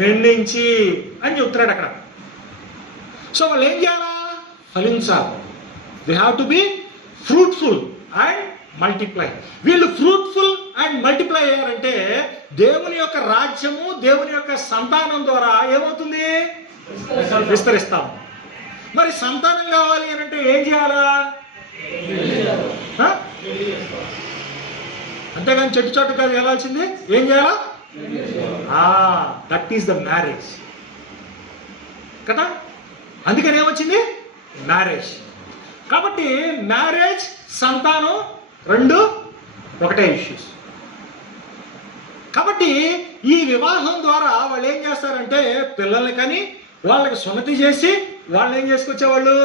నిండించి అని చెప్తున్నాడు అక్కడ. సో వాళ్ళు ఏం చేయాలా? ఫలించాలి. They have to be fruitful and multiply. వీళ్ళు ఫ్రూట్ఫుల్ అండ్ మల్టిప్లై అయ్యారంటే దేవుని యొక్క రాజ్యము, దేవుని యొక్క సంతానం ద్వారా ఏమవుతుంది? విస్తరిస్తాం. మరి సంతానం కావాలి అని అంటే ఏం చేయాలా? అంతేగాని చెట్టు చోటు కాదు వెళ్ళాల్సింది. ఏం చేయాలా? దట్ ఈస్ ద మ్యారేజ్ కదా. అందుకని ఏమొచ్చింది? మ్యారేజ్. కాబట్టి మ్యారేజ్, సంతానం రెండు ఒకటే ఇష్యూస్. కాబట్టి ఈ వివాహం ద్వారా వాళ్ళు ఏం చేస్తారంటే పిల్లల్ని కానీ వాళ్ళకి సున్నతి చేసి వాళ్ళు ఏం చేసుకొచ్చేవాళ్ళు?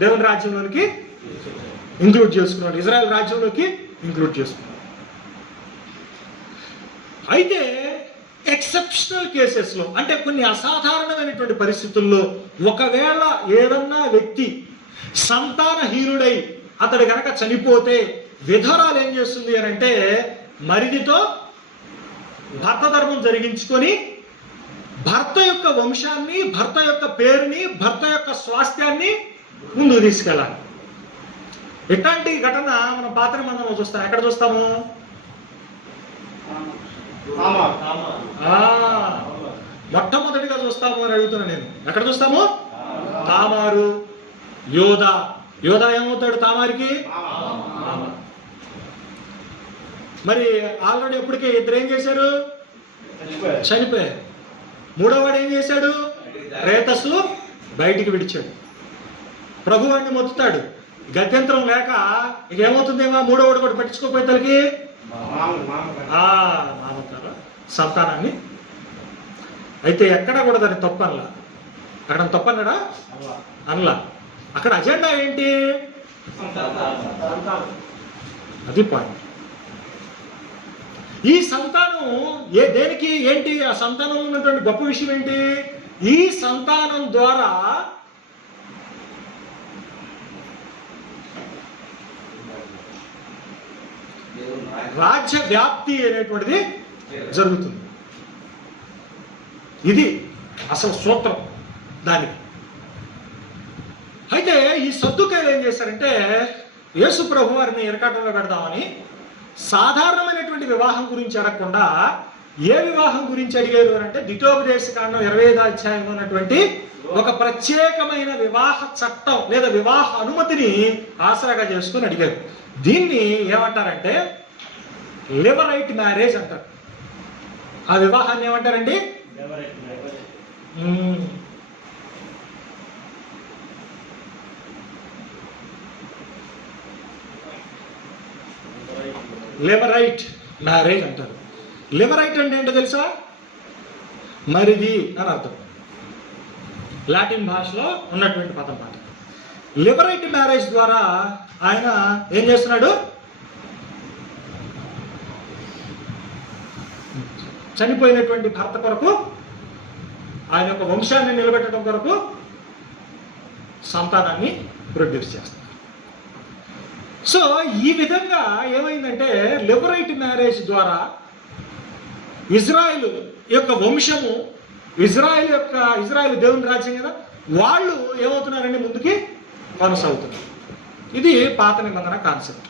దేవుని రాజ్యంలోనికి ఇంక్లూడ్ చేసుకున్నాడు, ఇజ్రాయెల్ రాజ్యంలోకి ఇంక్లూడ్ చేసుకున్నాడు. అయితే ఎక్సెప్షనల్ కేసెస్లో, అంటే కొన్ని అసాధారణమైనటువంటి పరిస్థితుల్లో ఒకవేళ ఏదన్నా వ్యక్తి సంతానహీనుడై అతడు గనక చనిపోతే విధవరాలు ఏం చేస్తుంది అని అంటే మరిదితో భర్త ధర్మం జరిగించుకొని భర్త యొక్క వంశాన్ని, భర్త యొక్క పేరుని, భర్త యొక్క స్వాస్థ్యాన్ని ముందుకు తీసుకెళ్ళాలి. ఇట్లాంటి ఘటన మనం పాత నిబంధనలో చూస్తాం. ఎక్కడ చూస్తాము? మొట్టమొదటిగా చూస్తాము అని అడుగుతున్నా నేను. ఎక్కడ చూస్తాము? తామారు, యోధా. యోధా ఏమవుతాడు తామారికి? మరి ఆల్రెడీ ఎప్పటికే ఇద్దరు ఏం చేశారు? చనిపోయారు. మూడోవాడు ఏం చేశాడు? రేతస్సు బయటికి విడిచాడు. ప్రభువాడిని మొత్తుతాడు. గత్యంతరం లేక ఇక ఏమవుతుందేమో మూడోవాడు కూడా పట్టించుకోపోయే తలకి మామతారా సంతానాన్ని. అయితే ఎక్కడ కూడా దాన్ని తప్పనలా. అక్కడ తప్పన్నాడా? అనలా. అక్కడ అజెండా ఏంటి? అది పాయింట్. ఈ సంతానం దేనికి ఏంటి? ఆ సంతానంలో ఉన్నటువంటి గొప్ప విషయం ఏంటి? ఈ సంతానం ద్వారా రాజ్య వ్యాప్తి అనేటువంటిది జరుగుతుంది. ఇది అసలు సూత్రం దానికి. అయితే ఈ సద్దుకాయలు ఏం చేశారంటే యేసు ప్రభు వారిని ఇరకాటంలో పెడదామని సాధారణమైనటువంటి వివాహం గురించి అడగకుండా ఏ వివాహం గురించి అడిగారు అంటే ద్వితోపదేశకాండం 25వ అధ్యాయంలో ఉన్నటువంటి ఒక ప్రత్యేకమైన వివాహ చట్టం లేదా వివాహ అనుమతిని ఆసరాగా చేసుకుని అడిగారు. దీన్ని ఏమంటారంటే లిబరైట్ మ్యారేజ్ అంటారు. ఆ వివాహాన్ని ఏమంటారండి? లిబరైట్ మ్యారేజ్ అంటారు. లిబరైట్ అంటే ఏంటో తెలుసా? మరిది అని అర్థం. లాటిన్ భాషలో ఉన్నటువంటి పదం మాట. లిబరైట్ మ్యారేజ్ ద్వారా ఆయన ఏం చేస్తున్నాడు? చనిపోయినటువంటి భర్త కొరకు, ఆయన యొక్క వంశాన్ని నిలబెట్టడం కొరకు సంతానాన్ని ప్రొడ్యూస్ చేస్తారు. సో ఈ విధంగా ఏమైందంటే లిబరైట్ మ్యారేజ్ ద్వారా ఇజ్రాయిల్ యొక్క వంశము, ఇజ్రాయిల్ దేవుని రాజ్యం కదా, వాళ్ళు ఏమవుతున్నారండి? ముందుకి కొనసాగుతున్నారు. ఇది పాత నిబంధన కాన్సెప్ట్.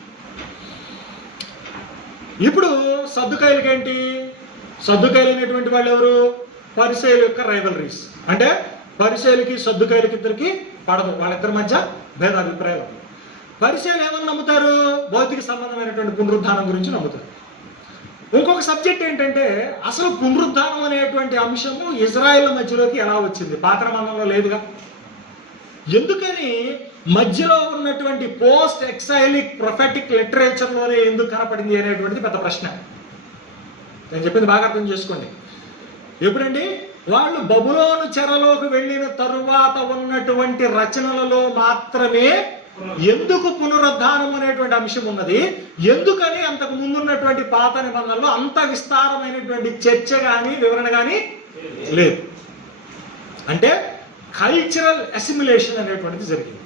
ఇప్పుడు సద్దుకాయలకి ఏంటి? సద్దుకాయలు అనేటువంటి వాళ్ళు ఎవరు? పరిసయ్యుల యొక్క రైవలరీస్. అంటే పరిసయ్యులకి సద్దుకాయలకి ఇద్దరికి పడదు, వాళ్ళిద్దరి మధ్య భేదాభిప్రాయాలు. పరిసయ్యులు ఏమని నమ్ముతారు? భౌతిక సంబంధమైనటువంటి పునరుద్ధానం గురించి నమ్ముతారు. ఇంకొక సబ్జెక్ట్ ఏంటంటే అసలు పునరుద్ధానం అనేటువంటి అంశము ఇజ్రాయెల్ మధ్యలోకి ఎలా వచ్చింది? పాత నిబంధనలో లేదుగా. ఎందుకని మధ్యలో ఉన్నటువంటి పోస్ట్ ఎక్సైలిక్ ప్రొఫెటిక్ లిటరేచర్లోనే ఎందుకు కనపడింది అనేటువంటిది పెద్ద ప్రశ్న. నేను చెప్పింది బాగా అర్థం చేసుకోండి. ఎప్పుడండి? వాళ్ళు బబులోను చెరలోకి వెళ్ళిన తరువాత ఉన్నటువంటి రచనలలో మాత్రమే ఎందుకు పునరుద్ధానం అనేటువంటి అంశం ఉన్నది, ఎందుకని అంతకు ముందున్నటువంటి పాత నిబంధనలో అంత విస్తారమైనటువంటి చర్చ కానీ వివరణ కానీ లేదు అంటే కల్చరల్ అసిమిలేషన్ అనేటువంటిది జరిగింది.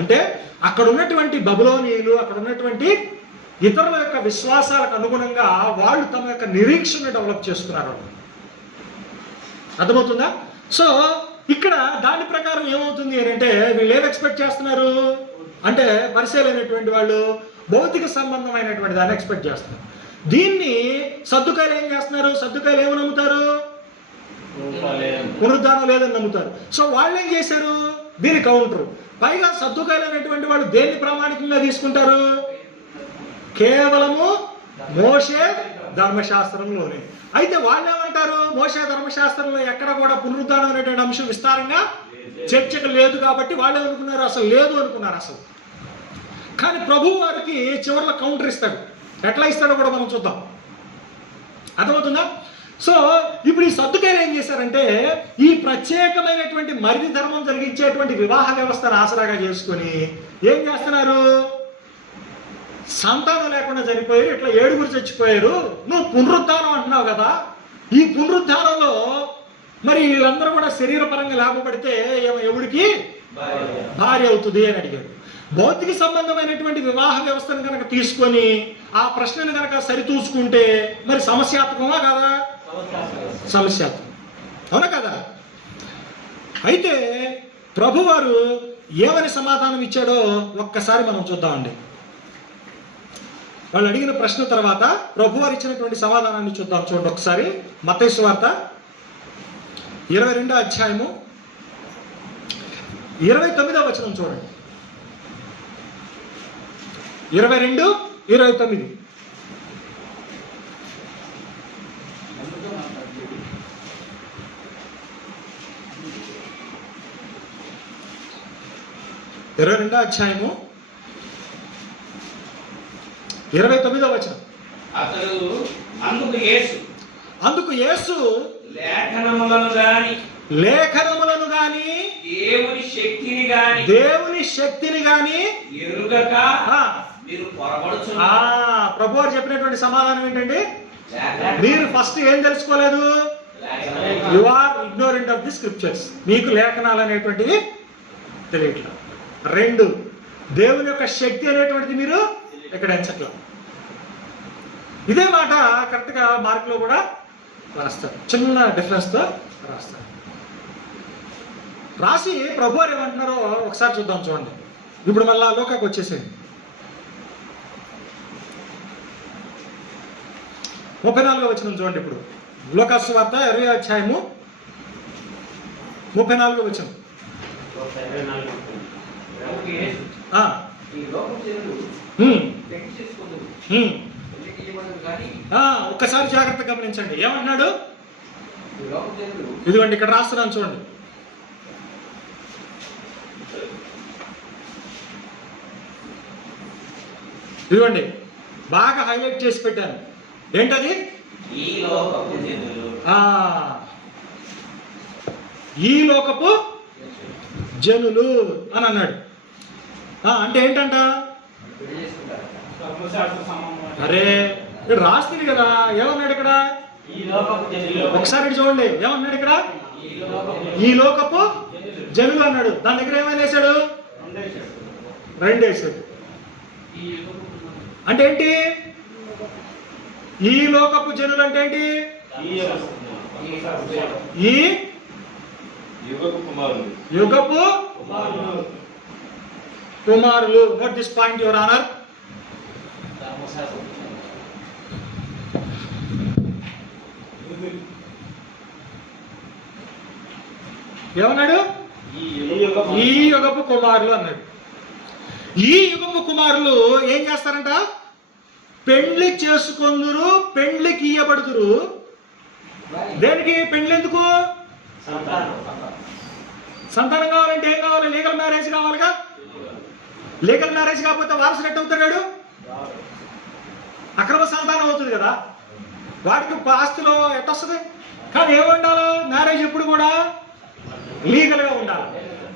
అంటే అక్కడ ఉన్నటువంటి బబులోనీయులు, అక్కడ ఉన్నటువంటి ఇతరుల యొక్క విశ్వాసాలకు అనుగుణంగా వాళ్ళు తమ యొక్క నిరీక్షణ డెవలప్ చేసుకున్నారు. అర్థమవుతుందా? సో ఇక్కడ దాని ప్రకారం ఏమవుతుంది అంటే వీళ్ళు ఏం ఎక్స్పెక్ట్ చేస్తున్నారు అంటే పరిశీలైనటువంటి వాళ్ళు భౌతిక సంబంధమైనటువంటి దాన్ని ఎక్స్పెక్ట్ చేస్తున్నారు. దీన్ని సద్దుకాయలు ఏం చేస్తున్నారు? సద్దుకాయలు ఏమి నమ్ముతారు? పునరుద్ధానం లేదని నమ్ముతారు. సో వాళ్ళు ఏం చేశారు? దీని కౌంటర్. పైగా సద్దుకాయలు అనేటువంటి వాళ్ళు దేన్ని ప్రామాణికంగా తీసుకుంటారు? కేవలము మోషే ధర్మశాస్త్రంలోనే. అయితే వాళ్ళు ఏమంటారు? మోషే ధర్మశాస్త్రంలో ఎక్కడ కూడా పునరుద్ధానం అనేటువంటి అంశం విస్తారంగా చర్చకు లేదు కాబట్టి వాళ్ళు ఏమనుకున్నారు? అసలు లేదు అనుకున్నారు అసలు. కానీ ప్రభు వారికి చివరిలో కౌంటర్ ఇస్తాడు. ఎట్లా ఇస్తాడో కూడా మనం చూద్దాం. అర్థమవుతుందా? సో ఇప్పుడు ఈ సద్దుకాయలు ఏం చేశారంటే ఈ ప్రత్యేకమైనటువంటి మరిది ధర్మం జరిగించేటువంటి వివాహ వ్యవస్థను ఆసరాగా చేసుకొని ఏం చేస్తున్నారు? సంతానం లేకుండా చనిపోయారు, ఇట్లా 7 చచ్చిపోయారు, నువ్వు పునరుద్ధానం అంటున్నావు కదా, ఈ పునరుద్ధానంలో మరి వీళ్ళందరూ కూడా శరీరపరంగా లాభపడితే ఎవడికి భార్య అవుతుంది అని అడిగాడు. భౌతిక సంబంధమైనటువంటి వివాహ వ్యవస్థను కనుక తీసుకొని ఆ ప్రశ్నను కనుక సరితూసుకుంటే మరి సమస్యాత్మకమా కాదా? సమస్యాత్మకం, అవునా కదా? అయితే ప్రభువారు ఏమని సమాధానం ఇచ్చాడో ఒక్కసారి మనం చూద్దామండి. వాళ్ళు అడిగిన ప్రశ్న తర్వాత ప్రభువారు ఇచ్చినటువంటి సమాధానాన్ని చూద్దాం. చూడండి ఒకసారి. మత్తయి సువార్త 22వ అధ్యాయము 29వ వచనం చూడండి. 22:29. అధ్యాయము 29వ వచనం. అతడు అందుకు యేసు లేఖనములను గాని దేవుని శక్తిని గాని ఎరుగక మీరు ప్రభువారు చెప్పినటువంటి సమాధానం ఏంటండి? మీరు ఫస్ట్ ఏం తెలుసుకోలేదు? You are ignorant of the scriptures. మీకు లేఖనాలు అనేటువంటివి తెలియట్లేదు. 2, దేవుని యొక్క శక్తి అనేటువంటిది మీరు ఇక్కడ ఎంచట్లేదు. ఇదే మాట కరెక్ట్గా మార్కులో కూడా రాస్తారు, చిన్న డిఫరెన్స్తో రాస్తారు. రాసి ప్రభువారు ఏమంటున్నారో ఒకసారి చూద్దాం. చూడండి. ఇప్పుడు మళ్ళా లోకాకి వచ్చేసేయండి. 34వ వచనం చూడండి. ఇప్పుడు లోకాసు వార్త 20వ అధ్యాయము 34వ వచనం. ఒక్కసారి జాగ్రత్త గమనించండి. ఏమంటున్నాడు? ఇదిగోండి ఇక్కడ రాస్తున్నాను చూడండి. ఇదిగోండి బాగా హైలైట్ చేసి పెట్టాను. ఏంటది? ఈ లోకపు జనులు అని అన్నాడు. అంటే ఏంటంట? అరే ఇక్కడ రాస్తుంది కదా, ఏమన్నాడు ఇక్కడ? ఒకసారి చూడండి, ఏమన్నాడు ఇక్కడ? ఈ లోకపు జనులు అన్నాడు. దాని దగ్గర ఏమైనా వేశాడు? 2 వేశాడు. అంటే ఏంటి? ఈ లోకపు జనులు అంటే ఏంటి? ఈ యుగపు కుమారులు. Note this point your honour. ఏమన్నాడు? ఈ యుగపు కుమారులు అన్నాడు. ఈ యుగపు కుమారులు ఏం చేస్తారంట? పెండ్లి చేసుకొందురు, పెండ్లికి ఇయ్యబడుదురు. దేనికి పెండ్లి? ఎందుకు? సంతానం కావాలంటే ఏం కావాలి? లీగల్ మ్యారేజ్ కావాలిగా. లీగల్ మ్యారేజ్ కాకపోతే వారసుడు ఎట్ట అవుతాడు? అక్రమ సంతానం అవుతుంది కదా, వాటికి ఆస్తిలో ఎట్టొస్తుంది. కానీ ఏముండాలి? మ్యారేజ్ ఎప్పుడు కూడా లీగల్గా ఉండాలి.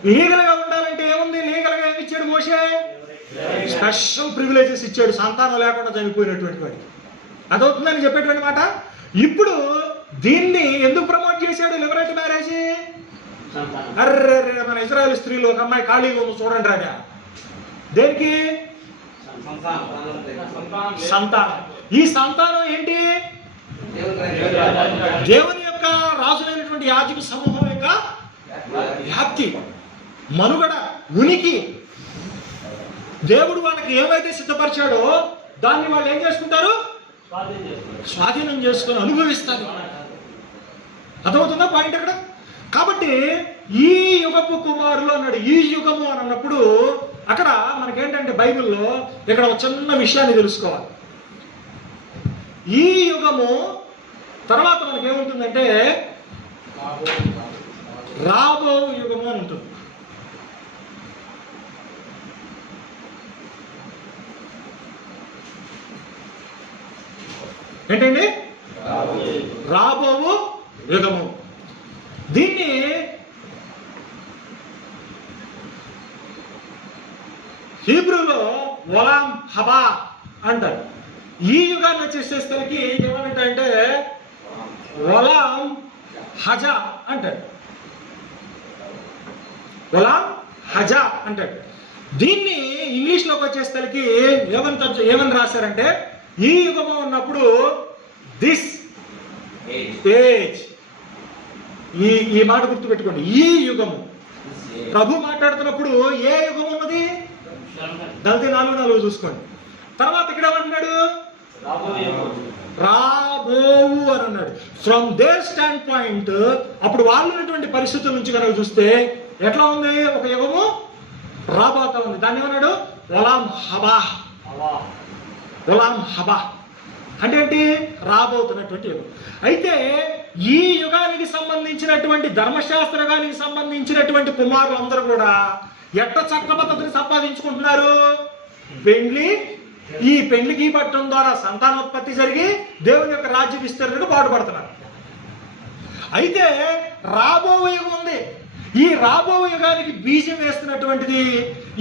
లీగల్గా ఉండాలంటే ఏముంది? లీగల్గా ఏమి ఇచ్చాడు మోషే? స్పెషల్ ప్రివిలేజెస్ ఇచ్చాడు సంతానం లేకుండా చనిపోయినటువంటి వాడికి. అదవుతుందని చెప్పేటువంటి మాట. ఇప్పుడు దీన్ని ఎందుకు ప్రమోట్ చేశాడు లిబరేట్ మ్యారేజ్? అర్రే మన ఇజ్రాయెల్ స్త్రీలు ఒక అమ్మాయి ఖాళీగా ఉంది చూడండి రాజా. దేనికి? సంతానం. ఈ సంతానం ఏంటి? దేవుని యొక్క రాజులైనటువంటి యాజక సమూహం యొక్క వ్యాప్తి, మనుగడ, ఉనికి. దేవుడు వాళ్ళకి ఏమైతే సిద్ధపరిచాడో దాన్ని వాళ్ళు ఏం చేసుకుంటారు? స్వాధీనం చేసుకొని అనుభవిస్తారు. అర్థమవుతుందా పాయింట్ అక్కడ? కాబట్టి ఈ యుగపు కుమారులు అన్నాడు. ఈ యుగము అని అన్నప్పుడు అక్కడ మనకేంటంటే బైబిల్లో ఇక్కడ ఒక చిన్న విషయాన్ని తెలుసుకోవాలి. ఈ యుగము తర్వాత మనకేముంటుందంటే రాబో యుగము అని ఉంటుంది. ఏంటండి? రాబోవు యుగము. దీన్ని హీబ్రూలో ఒలాం హబా అంటారు. ఈ యుగాన్ని వచ్చేసేసరికి ఏమంటారంటే ఒలాం హజా అంటాడు. ఒలాం హజా అంటాడు. దీన్ని ఇంగ్లీష్లోకి వచ్చేసరికి ఏమని రాశారంటే ఈ యుగము ఉన్నప్పుడు దిస్ ఏజ్. ఈ మాట గుర్తుపెట్టుకోండి. ఈ యుగము ప్రభు మాట్లాడుతున్నప్పుడు ఏ యుగం ఉన్నది? దళిత 4:4 చూసుకోండి. తర్వాత ఇక్కడ ఏమన్నాడు? రాబోవు అని అన్నాడు. ఫ్రమ్ దేర్ స్టాండ్ పాయింట్ అప్పుడు వాళ్ళు ఉన్నటువంటి పరిస్థితుల నుంచి కనుక చూస్తే ఎట్లా ఉంది? ఒక యుగము రాబోతా ఉంది. దాన్ని ఏమన్నాడు? ఒలాం హబా. ఒలాం హబా అంటే ఏంటి? రాబోతున్నటువంటి యుగం. అయితే ఈ యుగానికి సంబంధించినటువంటి ధర్మశాస్త్ర యుగానికి సంబంధించినటువంటి కుమారులు అందరూ కూడా ఎట్ట చట్ట పద్ధతిని సంపాదించుకుంటున్నారు? పెండ్లి. ఈ పెండ్లికి పట్టడం ద్వారా సంతానోత్పత్తి జరిగి దేవుని యొక్క రాజ్య విస్తరణకు పాటుపడుతున్నారు. అయితే రాబో యుగం ఉంది. ఈ రాబో యుగానికి బీజం వేస్తున్నటువంటిది,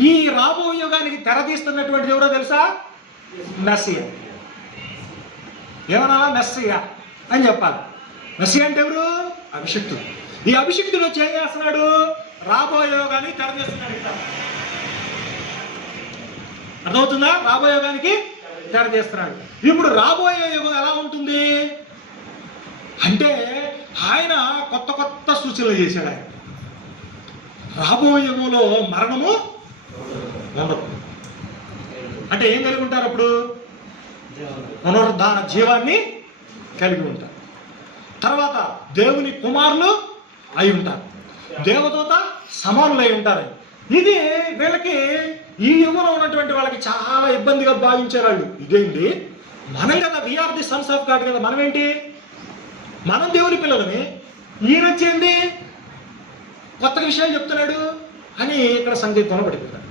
ఈ రాబో యుగానికి తెరదీస్తున్నటువంటిది ఎవరో తెలుసా? మెస్సియా. ఏమన్నా? మెస్సియా అని చెప్పాలి. మెస్సియా అంటే ఎవరు? అభిషిక్తుడు. ఈ అభిషిక్తుడు వచ్చి ఏం చేస్తున్నాడు? రాబోయే యుగానికి తెరదీస్తున్నాడు. అర్థమవుతుందా? రాబోయే యుగానికి తెరదీస్తున్నాడు. ఇప్పుడు రాబోయే యుగం ఎలా ఉంటుంది అంటే ఆయన కొత్త కొత్త సూచనలు చేశాడు. ఆయన రాబోయే యుగంలో మరణము ఉండదు. అంటే ఏం కలిగి ఉంటారు? అప్పుడు పునరుద్ధాన జీవాన్ని కలిగి ఉంటారు. తర్వాత దేవుని కుమారులు అయి ఉంటారు. దేవదూత సమానులు అయి ఉంటారు. ఇది వీళ్ళకి ఈ యుగంలో ఉన్నటువంటి వాళ్ళకి చాలా ఇబ్బందిగా భావించారు వాళ్ళు. ఇదేంటి మనం కదా, we are the sons of God కదా, మనం ఏంటి? మనం దేవుని పిల్లలని, ఈయన వచ్చేంది కొత్త విషయాలు చెప్తున్నాడు అని ఇక్కడ సంగతి కొనబడిపోతాడు.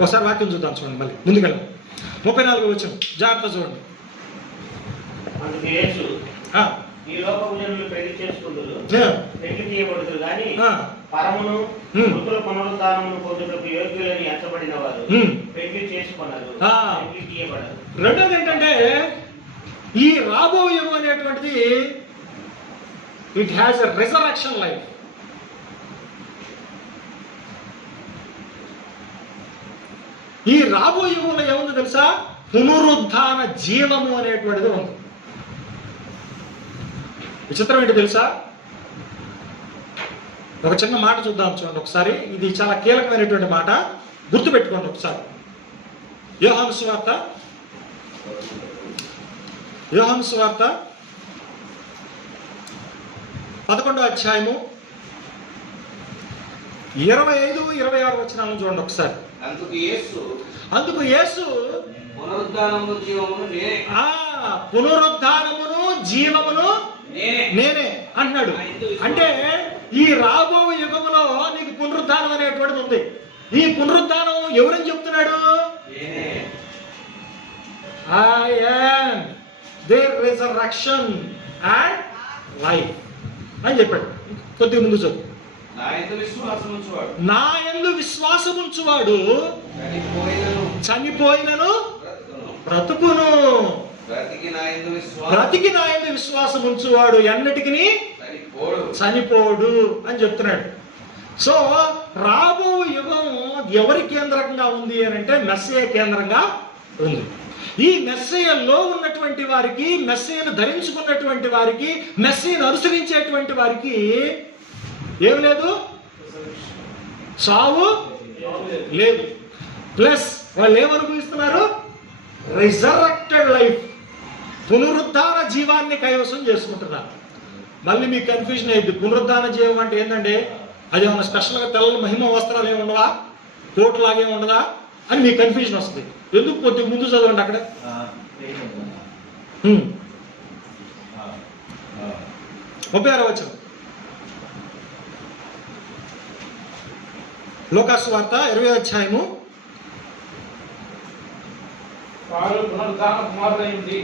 ఒకసారి వాక్యం చూద్దాం, చూడండి. మళ్ళీ ముందుకెళ్ళాం. 34 వచనం జాగ్రత్త చూడండి. ఈ లోకపు జనులు పెళ్లి చేసుకుంటారు, పెళ్లి చేయబడుతుంది కానీ పరమును మృతుల పునరుద్ధానమును పొందుటకు యోగ్యులని ఎంచబడిన వారు పెళ్లి చేసుకున్నారు, పెళ్లి చేయబడరు. రెండోది ఏంటంటే ఈ రాబో యుగం అనేటువంటిది it has a resurrection life. ఈ రాబో యుగంలో ఏముందో తెలుసా? పునరుద్ధాన జీవము అనేటువంటిది ఉంది. విచిత్రం ఏంటి తెలుసా? ఒక చిన్న మాట చూద్దాం, చూడండి ఒకసారి. ఇది చాలా కీలకమైనటువంటి మాట, గుర్తుపెట్టుకోండి ఒకసారి. యోహాను సువార్త 11వ అధ్యాయము 25-26 వచనాలను చూడండి ఒకసారి. అందుకు యేసు పునరుద్ధానమును జీవమును నేనే, పునరుద్ధానమును జీవమును నేనే అంటున్నాడు. అంటే ఈ రాబో యుగములో నీకు పునరుద్ధానం అనేటువంటిది ఉంది. ఈ పునరుద్ధానం ఎవరని చెప్తున్నాడు? I am their resurrection and life అని చెప్పాడు. కొద్దిగా ముందు చదువు. నా యందు విశ్వాసముంచువాడు చనిపోయినను చనిపోయినను బ్రతుకును, బ్రతికి నా యందు విశ్వాసం ఉంచువాడు ఎన్నటికి చనిపోడు అని చెప్తున్నాడు. సో రాబో యుగం ఎవరి కేంద్రంగా ఉంది అని అంటే మెస్సయ్య కేంద్రంగా ఉంది. ఈ మెస్సయ్యలో ఉన్నటువంటి వారికి, మెస్సయ్యను ధరించుకున్నటువంటి వారికి, మెస్సయ్యను అనుసరించేటువంటి వారికి ఏం లేదు, సావు లేదు. ప్లస్ వాళ్ళు ఏమనుభవిస్తున్నారు, రిజరెక్టెడ్ లైఫ్, పునరుద్ధాన జీవాన్ని కైవసం చేసుకుంటున్నారు. మళ్ళీ మీకు కన్ఫ్యూజన్ అయ్యింది, పునరుద్ధాన జీవం అంటే ఏంటంటే అది ఏమన్నా స్పెషల్గా తెల్ల మహిమ వస్త్రాలు ఏమి ఉండవా, కోట్ లాగే ఉండదా అని మీకు కన్ఫ్యూజన్ వస్తుంది. ఎందుకు కొద్దిగా ముందు చదవండి అక్కడ. 36వ వచనం లూకాసు వార్త 20వ అధ్యాయము. వారు పునరుద్ధాన కుమారులైంది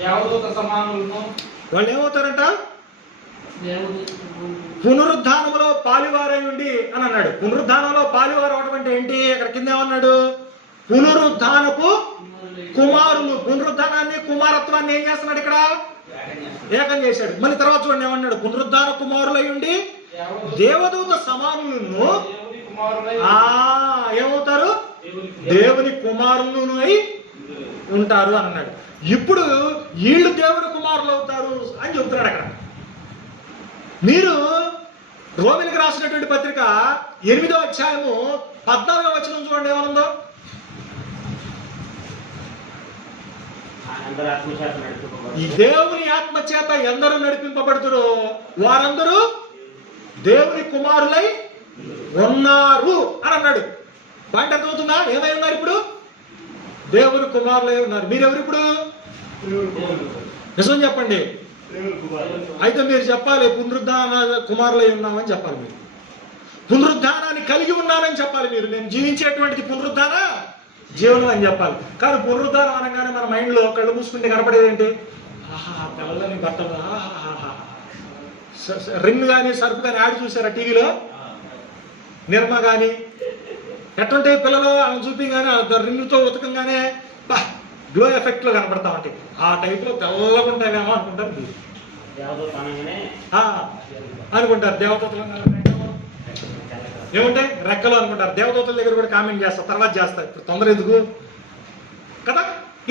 దేవదూత సమానులను. వాళ్ళు ఏమవుతారంట, పునరుద్ధానములో పాలివారై ఉండి అని అన్నాడు. పునరుద్ధానంలో పాలివారు అవడం అంటే ఏంటి, అక్కడ కింద ఏమన్నాడు, పునరుద్ధానపు కుమారులు. పునరుద్ధానాన్ని కుమారత్వాన్ని ఏం చేస్తున్నాడు, ఇక్కడ ఏకం చేశాడు. మళ్ళీ తర్వాత చూడండి ఏమన్నాడు, పునరుద్ధాన కుమారులై ఉండి దేవదూత సమానులను ఏమవుతారు, దేవుని కుమారులు అయి ఉంటారు అని అన్నాడు. ఇప్పుడు వీళ్ళు దేవుని కుమారులు అవుతారు అని చెబుతున్నాడు అక్కడ. మీరు రోమిలికి రాసినటువంటి పత్రిక 8వ అధ్యాయము 14వ వచనం చూడండి ఏమనుందో. ఈ దేవుని ఆత్మ చేత ఎందరూ నడిపింపబడుతురో వారందరూ దేవుని కుమారులై ఉన్నారు అని అన్నాడు. పాయింట్ అర్థమవుతుందా, ఏమై ఉన్నారు ఇప్పుడు, దేవుని కుమారులై ఉన్నారు. మీరెవరు ఇప్పుడు, నిజం చెప్పండి. అయితే మీరు చెప్పాలి పునరుద్ధాన కుమారులై ఉన్నామని చెప్పాలి. మీరు పునరుద్ధానాన్ని కలిగి ఉన్నానని చెప్పాలి. మీరు నేను జీవించేటువంటిది పునరుద్ధాన జీవనం అని చెప్పాలి. కానీ పునరుద్ధానం అనగానే మన మైండ్లో కళ్ళు మూసుకుంటే కనపడేది ఏంటి, ఆహా తెల్లని బట్టలు, ఆహా రిన్ కానీ సర్ఫ్ కానీ యాడ్ చూసారా టీవీలో, నిర్మ కానీ ఎట్టుంటే పిల్లలు వాళ్ళని చూపించగానే రిన్నుతో ఉతకంగానే గ్లో ఎఫెక్ట్ లో కనపడతా ఉంటాయి. ఆ టైప్లో తెల్లగా ఉంటాయేమో అనుకుంటారు మీరు, అనుకుంటారు. దేవదూతలు ఏముంటాయి, రెక్కలు అనుకుంటారు. దేవదూతల దగ్గర కూడా కామెంట్ చేస్తారు, తర్వాత చేస్తారు, ఇప్పుడు తొందర ఎందుకు కదా,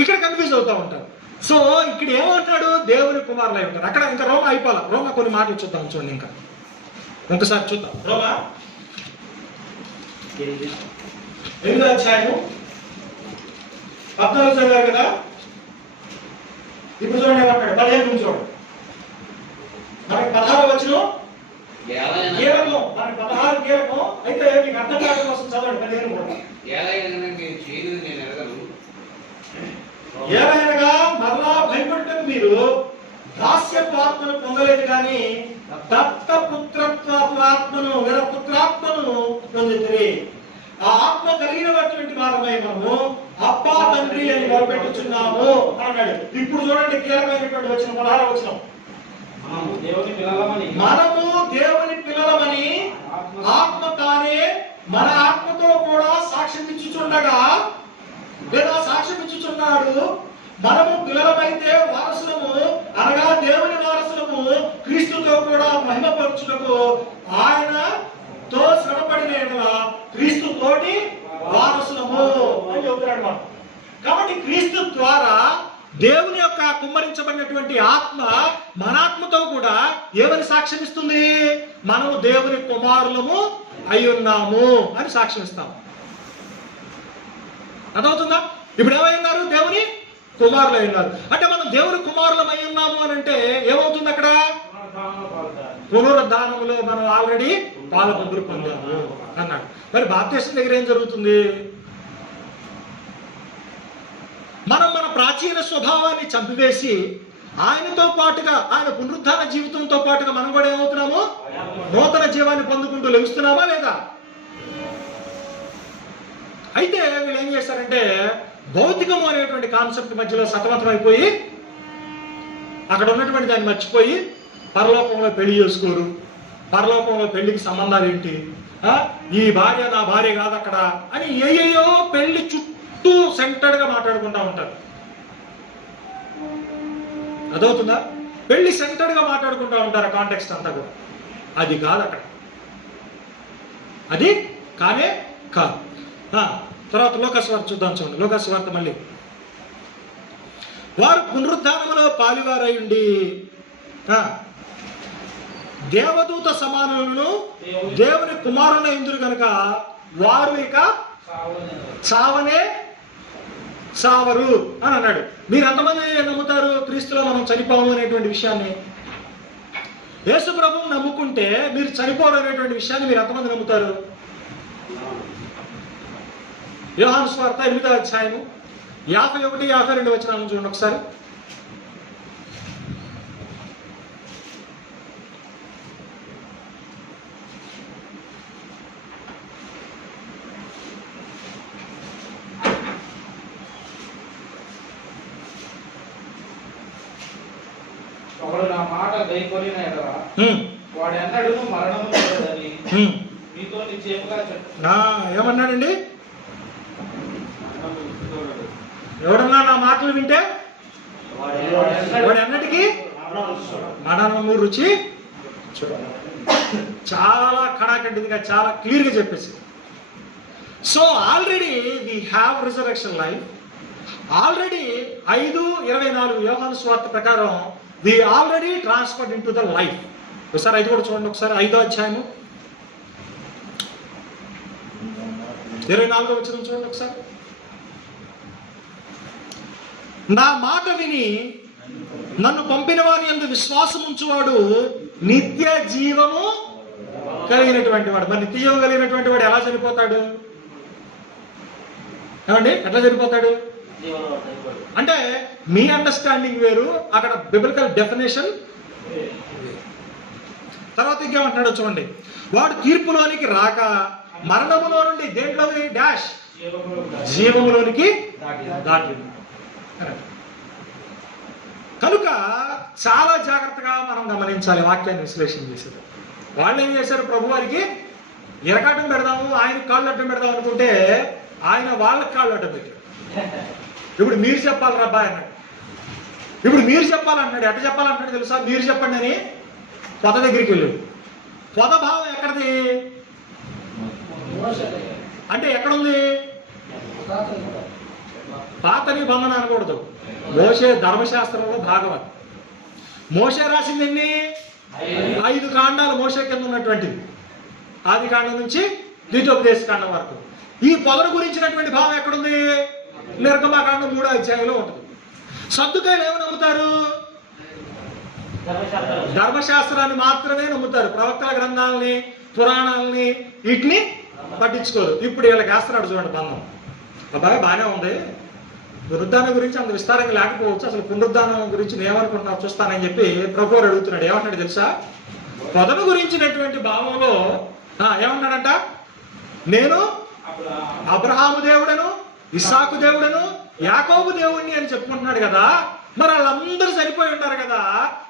ఇక్కడ కన్ఫ్యూజ్ అవుతూ ఉంటారు. సో ఇక్కడ ఏమంటాడు, దేవుని కుమారులు అయి ఉంటారు. అక్కడ ఇంకా రోమా అయిపోవాలి. రోమా కొన్ని మాటలు చూద్దాం, చూడండి ఇంకా ఒకసారి చూద్దాం. రోమా 8వ అధ్యాయము 14 చదివారు కదా, ఇప్పుడు చూడండి ఏమంటాడు 15 నుంచి చూడండి. మనకి 16 వచనం కీలకం, మనకి 16 కీలకం. అయితే మీకు అర్థం కావడం కోసం చదవండి 15 కూడా. ఏలయనగా మరలా భయపడటం మీరు దాస్యపు ఆత్మను పొందలేదు కానీ దత్తపుత్రత్వపు ఆత్మను లేదా పుత్రాత్మను పొందుతుంది. ఆ ఆత్మ కలిగినటువంటి వారమై మనము అబ్బా తండ్రి అని మొదలుపెట్టుచున్నాము అన్నాడు. ఇప్పుడు చూడండి కీలకమైనటువంటి వచనం 16వ వచనం. మనము దేవుని పిల్లలమని ఆత్మ తానే మన ఆత్మతో కూడా సాక్ష్యం ఇచ్చుచుండగా లేదా సాక్ష్యం ఇచ్చుచున్నాడు. మనము పిల్లలమైతే వారసులము అనగా దేవుని వారసులము, క్రీస్తుతో కూడా మహిమపరచుటకు ఆయనతో శ్రమపడిన క్రీస్తు తోటి వారసులము అని చెబుతున్నాడు మనం. కాబట్టి క్రీస్తు ద్వారా దేవుని యొక్క కుమ్మరించబడినటువంటి ఆత్మ మన ఆత్మతో కూడా ఏమని సాక్ష్యం ఇస్తుంది, మనము దేవుని కుమారులము అయి ఉన్నాము అని సాక్ష్యం ఇస్తాము. అర్థమవుతుందా? ఇప్పుడు ఏమై ఉన్నారు, దేవుని కుమారులు అయి ఉన్నారు. అంటే మనం దేవుని కుమారులం అయి ఉన్నాము అని అంటే ఏమవుతుంది, అక్కడ పునరుద్ధానములో మనం ఆల్రెడీ పాలపొందులు పొందాము అన్నాడు. మరి బాప్తిసం దగ్గర ఏం జరుగుతుంది, మనం మన ప్రాచీన స్వభావాన్ని చంపివేసి ఆయనతో పాటుగా, ఆయన పునరుద్ధాన జీవితంతో పాటుగా మనం కూడా ఏమవుతున్నాము, నూతన జీవాన్ని పొందుకుంటూ లభిస్తున్నామా లేదా? అయితే వీళ్ళు ఏం చేస్తారంటే భౌతికము అనేటువంటి కాన్సెప్ట్ మధ్యలో సతమతం అయిపోయి అక్కడ ఉన్నటువంటి దాన్ని మర్చిపోయి పరలోకంలో పెళ్లి చేసుకోరు. పరలోకంలో పెళ్లికి సంబంధాలు ఏంటి, ఈ భార్య నా భార్య కాదు అక్కడ అని ఏయో పెళ్లి చుట్టూ సెంటర్డ్గా మాట్లాడుకుంటా ఉంటారు. అదవుతుందా? పెళ్లి సెంటర్డ్గా మాట్లాడుకుంటా ఉంటారు కాంటెక్స్ట్ అంతా కూడా. అది కాదు అక్కడ, అది కానే కాదు. తర్వాత లోకస్వార్త చూద్దాం. చూడండి లోకస్వార్త మళ్ళీ. వారు పునరుద్ధానములో పాలువారై ఉండి దేవదూత సమానులను దేవుని కుమారుల ఇందురు కనుక వారు ఇక చావనే చావరు అని అన్నాడు. మీరు ఎంతమంది నమ్ముతారు క్రీస్తులో మనం చనిపోము అనేటువంటి విషయాన్ని? యేసు ప్రభువుని నమ్ముకుంటే మీరు చనిపోరు అనేటువంటి విషయాన్ని మీరు ఎంతమంది నమ్ముతారు? యోహాను సువార్త 8వ అధ్యాయము 51, 52 వచనాలను చూడండి ఒకసారి. ఒకడు నా మాట గైకొనిన ఎడల వాడు ఎన్నడూ మరణము లేదని మీతో నిశ్చయముగా చెప్తున్నాను. ఏమన్నాడండి? ఎవడన్నా నా మాటలు వింటే వాడు ఎన్నటికీ మరణము రుచి చూడాలి. చాలా కడాకంటిదిగా చాలా క్లియర్గా చెప్పేసి. So already we have resurrection life. Already 5:24 యోహాను సువార్త ప్రకారం we already transferred into the life. ఒకసారి 5 కూడా చూడండి ఒకసారి. 5వ అధ్యాయము 24వ వచనం చూడండి ఒకసారి. నా మాట విని నన్ను పంపిన వారి యందు విశ్వాసం ఉంచువాడు నిత్య జీవము కలిగినటువంటి వాడు. మరి నిత్య జీవం కలిగినటువంటి వాడు ఎలా చనిపోతాడు? ఏమండి ఎట్లా చనిపోతాడు అంటే మీ అండర్స్టాండింగ్ వేరు, అక్కడ బిబ్లికల్ డెఫినేషన్. తర్వాత ఇంకేమంటున్నాడు చూడండి. వాడు తీర్పులోనికి రాక మరణములో నుండి దేంట్లోని డాష్ జీవములోనికి దాటి. కనుక చాలా జాగ్రత్తగా మనం గమనించాలి వాక్యాన్ని విశ్లేషణ చేసేది. వాళ్ళు ఏం చేశారు? ప్రభు వారికి ఎరకాటం పెడదాము, ఆయన కాళ్ళు అడ్డం పెడదాం అనుకుంటే ఆయన వాళ్ళకి కాళ్ళు అడ్డం పెట్టాడు. ఇప్పుడు మీరు చెప్పాలి రబ్బా అన్నాడు. ఇప్పుడు మీరు చెప్పాలంటున్నాడు. ఎట్ట చెప్పాలంటున్నాడు తెలుసా? మీరు చెప్పండి అని పొద దగ్గరికి వెళ్ళాడు. పొద భావం ఎక్కడిది అంటే ఎక్కడుంది? పాత నిబంధన అనకూడదు. మోషే ధర్మశాస్త్రంలో భాగవత్. మోషే రాసింది ఎన్ని? 5 కాండాలు మోషే కింద ఉన్నటువంటివి. ఆది కాండం నుంచి ద్వితోపదేశ కాండం వరకు. ఈ పొదను గురించినటువంటి భావం ఎక్కడుంది? నిర్గమకాండం 3వ అధ్యాయంలో ఉంటుంది. సద్దుకాయలు ఏమని నమ్ముతారు? ధర్మశాస్త్రాన్ని మాత్రమే నమ్ముతారు. ప్రవక్తల గ్రంథాలని, పురాణాలని వీటిని పట్టించుకోరు. ఇప్పుడు వీళ్ళకి వేస్తున్నాడు చూడండి బంధం. అబ్బాయి బాగానే ఉంది, పునరుద్ధానం గురించి అంత విస్తారంగా లేకపోవచ్చు, అసలు పునరుద్ధానం గురించి నేనేమనుకుంటున్నావు చూస్తానని చెప్పి ప్రభువు అడుగుతున్నాడు. ఏమంటున్నాడు తెలుసా? పొదను గురించినటువంటి భావంలో ఏమన్నాడంట? నేను అబ్రహాము దేవుడను, ఇస్సాకు దేవుడను, యాకోబు దేవుడిని అని చెప్పుకుంటున్నాడు కదా. మరి వాళ్ళందరూ చనిపోయి ఉంటారు కదా,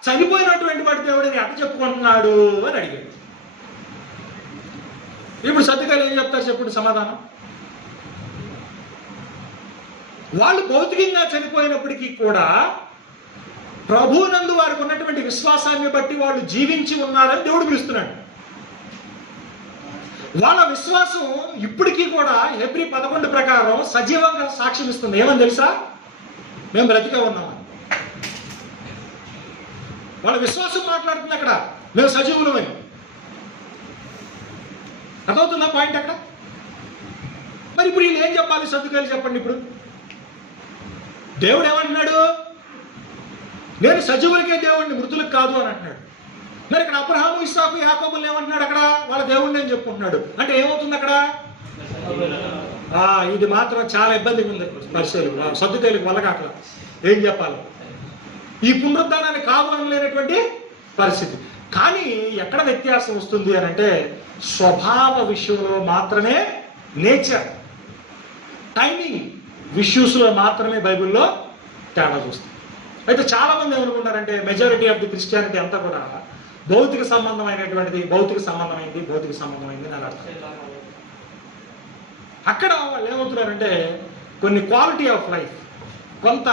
చనిపోయినటువంటి వాడి దేవుడిని ఎట్ట చెప్పుకుంటున్నాడు అని అడిగాడు. ఇప్పుడు సత్యకాలు ఏం చెప్తారు చెప్పండి సమాధానం? వాళ్ళు భౌతికంగా చనిపోయినప్పటికీ కూడా ప్రభువునందు వారికి ఉన్నటువంటి విశ్వాసాన్ని బట్టి వాళ్ళు జీవించి ఉన్నారని దేవుడు పిలుస్తున్నాడు. వాళ్ళ విశ్వాసం ఇప్పటికీ కూడా హెబ్రీ 11 ప్రకారం సజీవంగా సాక్ష్యం ఇస్తుంది. ఏమని తెలుసా? మేము బ్రతికే ఉన్నామని. వాళ్ళ విశ్వాసం మాట్లాడుతుంది అక్కడ, మేము సజీవులమని. అర్థమవుతుందా పాయింట్ అక్కడ? మరి ఇప్పుడు వీళ్ళు ఏం చెప్పాలి? సర్దుకాయలు చెప్పండి. ఇప్పుడు దేవుడు ఏమంటున్నాడు? నేను సజీవులకే దేవుడిని, మృతులకు కాదు అని అంటున్నాడు. మరి ఇక్కడ అబ్రహాము, ఇస్సాకు, యాకోబులు ఏమంటున్నాడు? అక్కడ వాళ్ళ దేవుడిని అని చెప్పుకుంటున్నాడు. అంటే ఏమవుతుంది అక్కడ? ఇది మాత్రం చాలా ఇబ్బందిగా ఉంది పరిశీలన. సర్దుకాయలకు వల్లగాట్ల ఏం చెప్పాలి? ఈ పునరుద్ధానాన్ని కాదు అనలేనటువంటి పరిస్థితి. కానీ ఎక్కడ వ్యత్యాసం వస్తుంది అని అంటే స్వభావ విషయంలో మాత్రమే, నేచర్, టైమింగ్ విష్యూస్లో మాత్రమే బైబిల్లో తేడా చూస్తుంది. అయితే చాలా మంది ఏమనుకుంటారంటే మెజారిటీ ఆఫ్ ది క్రిస్టియానిటీ అంతా కూడా భౌతిక సంబంధమైనటువంటిది భౌతిక సంబంధమైంది అని అర్థం. అక్కడ వాళ్ళు ఏమవుతున్నారంటే కొన్ని క్వాలిటీ ఆఫ్ లైఫ్, కొంత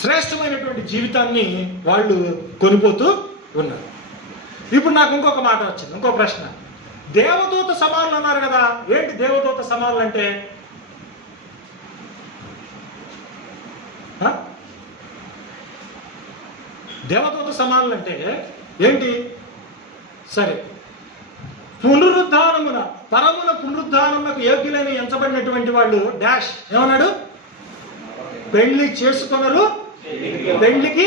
శ్రేష్టమైనటువంటి జీవితాన్ని వాళ్ళు కొనిపోతూ ఉన్నారు. ఇప్పుడు నాకు ఇంకొక మాట వచ్చింది, ఇంకో ప్రశ్న. దేవదూత సమానులు అన్నారు కదా, ఏంటి దేవదూత సమానులు అంటే? దేవదూత సమానులు అంటే ఏంటి? సరే, పునరుద్ధానమున పరమున పునరుద్ధానమునకు యోగ్యులని ఎంచబడినటువంటి వాళ్ళు డాష్ ఏమన్నాడు? పెళ్లి చేసుకొనరు, పెళ్లికి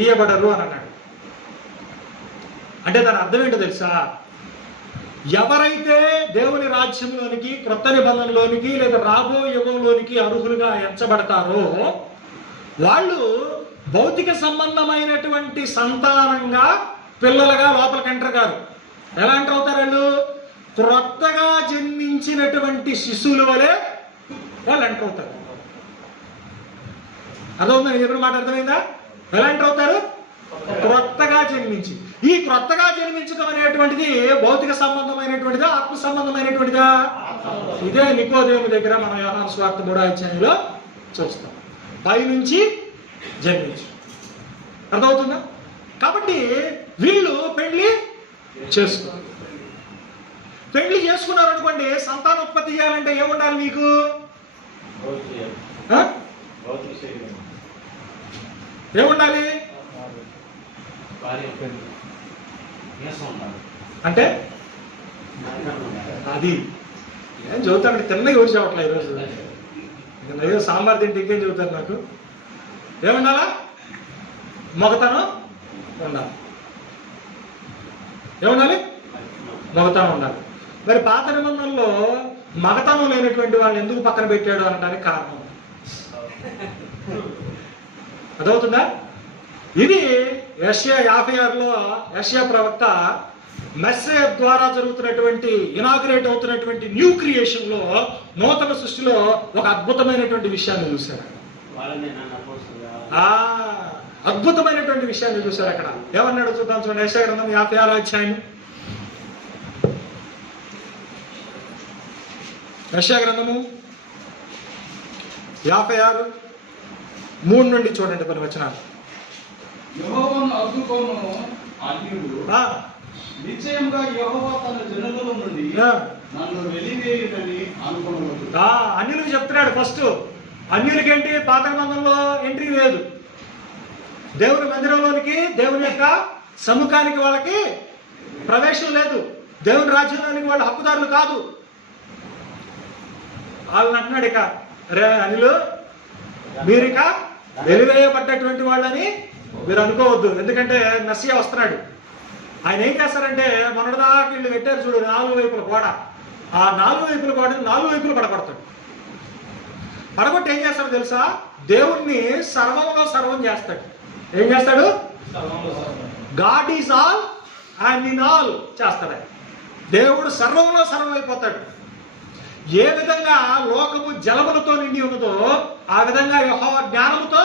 ఇయ్యబడరు అని అన్నాడు. అంటే దాని అర్థం ఏంటో తెలుసా? ఎవరైతే దేవుని రాజ్యంలోనికి, క్రొత్త నిబంధనలోనికి లేదా రాబో యుగంలోనికి అర్హులుగా ఎంచబడతారో వాళ్ళు భౌతిక సంబంధమైనటువంటి సంతానంగా, పిల్లలుగా లోపలికి ఎంటర్ కాదు. ఎలా ఎంటర్ అవుతారు వాళ్ళు? క్రొత్తగా జన్మించినటువంటి శిశువుల వలె వాళ్ళు ఎంటర్ అవుతారు. అర్థమవుతుందా? నేను చెప్పిన మాట అర్థమైందా? ఎలా ఎంటర్ అవుతారు? క్రొత్తగా జన్మించి. ఈ క్రొత్తగా జన్మించడం అనేటువంటిది భౌతిక సంబంధమైనటువంటిదా, ఆత్మ సంబంధమైనటువంటిదా? ఇదే నికోదేము దగ్గర మనం యోహాను సువార్త 3వ అధ్యాయంలో చూస్తాం. పైనుంచి జన్మించు. అర్థమవుతుందా? కాబట్టి వీళ్ళు పెళ్లి చేసుకున్నారు. పెళ్లి చేసుకున్నారు అనుకోండి, సంతానోత్పత్తి చేయాలంటే ఏముండాలి మీకు? ఏముండాలి అంటే? అది ఏం చదువుతాను, తిన్నగా ఎవరు చెప్పట్లేదు ఈరోజు. ఏదో సాంబార్ తింటే ఇంకేం చెబుతారు నాకు? ఏముండాలా? మగతనం ఉండాలి. ఏముండాలి? మగతనం ఉండాలి. మరి పాత నిబంధనలో మగతనం లేనటువంటి వాళ్ళు ఎందుకు పక్కన పెట్టాడు అనడానికి కారణం అదవుతుందా? ఇది యెషయా 56లో యెషయా ప్రవక్త మెస్సే ద్వారా జరుగుతున్నటువంటి, ఇనాగ్రేట్ అవుతున్నటువంటి న్యూ క్రియేషన్ లో, నూతన సృష్టిలో ఒక అద్భుతమైనటువంటి విషయాన్ని చూశారు. అద్భుతమైనటువంటి విషయాన్ని చూశారు. అక్కడ ఏమన్నాడు చూద్దాం. చూడండి, యెషయా గ్రంథం 56వ అధ్యాయం. యెషయా గ్రంథము 56 3 నుండి చూడండి కొన్ని వచనాలు. యెహోవాను అద్దుకొను అన్యుడు, నిశ్చయంగా యెహోవా తన జనుల నుండి నన్ను వెలివేయునని అనుకొనవద్దు. అన్యులకు చెప్తున్నాడు. ఫస్ట్ అన్యులకేంటి? పాత నిబంధనలో ఎంట్రీ లేదు. దేవుని మందిరంలోనికి, దేవుని యొక్క సముఖానికి వాళ్ళకి ప్రవేశం లేదు. దేవుని రాజ్యంలోనికి వాళ్ళు హక్కుదారులు కాదు. వాళ్ళని అంటున్నాడు ఇక, రే అనిలు, మీరు ఇక వెలివేయబడ్డటువంటి వాళ్ళని మీరు అనుకోవద్దు. ఎందుకంటే మెస్సియా వస్తున్నాడు. ఆయన ఏం చేస్తారంటే, మొన్నటిదాకా వీళ్ళు పెట్టారు చూడు 4 వైపుల గోడ. ఆ 4 వైపుల గోడని 4 వైపులు పడగొడతాడు. పడగొట్టి ఏం చేస్తాడు తెలుసా? దేవుణ్ణి సర్వంలో సర్వం చేస్తాడు. ఏం చేస్తాడు? God is all and in all చేస్తాడు. దేవుడు సర్వంలో సర్వం అయిపోతాడు. ఏ విధంగా లోకము జలములతో నిండి ఉన్నదో ఆ విధంగా యెహోవా జ్ఞానముతో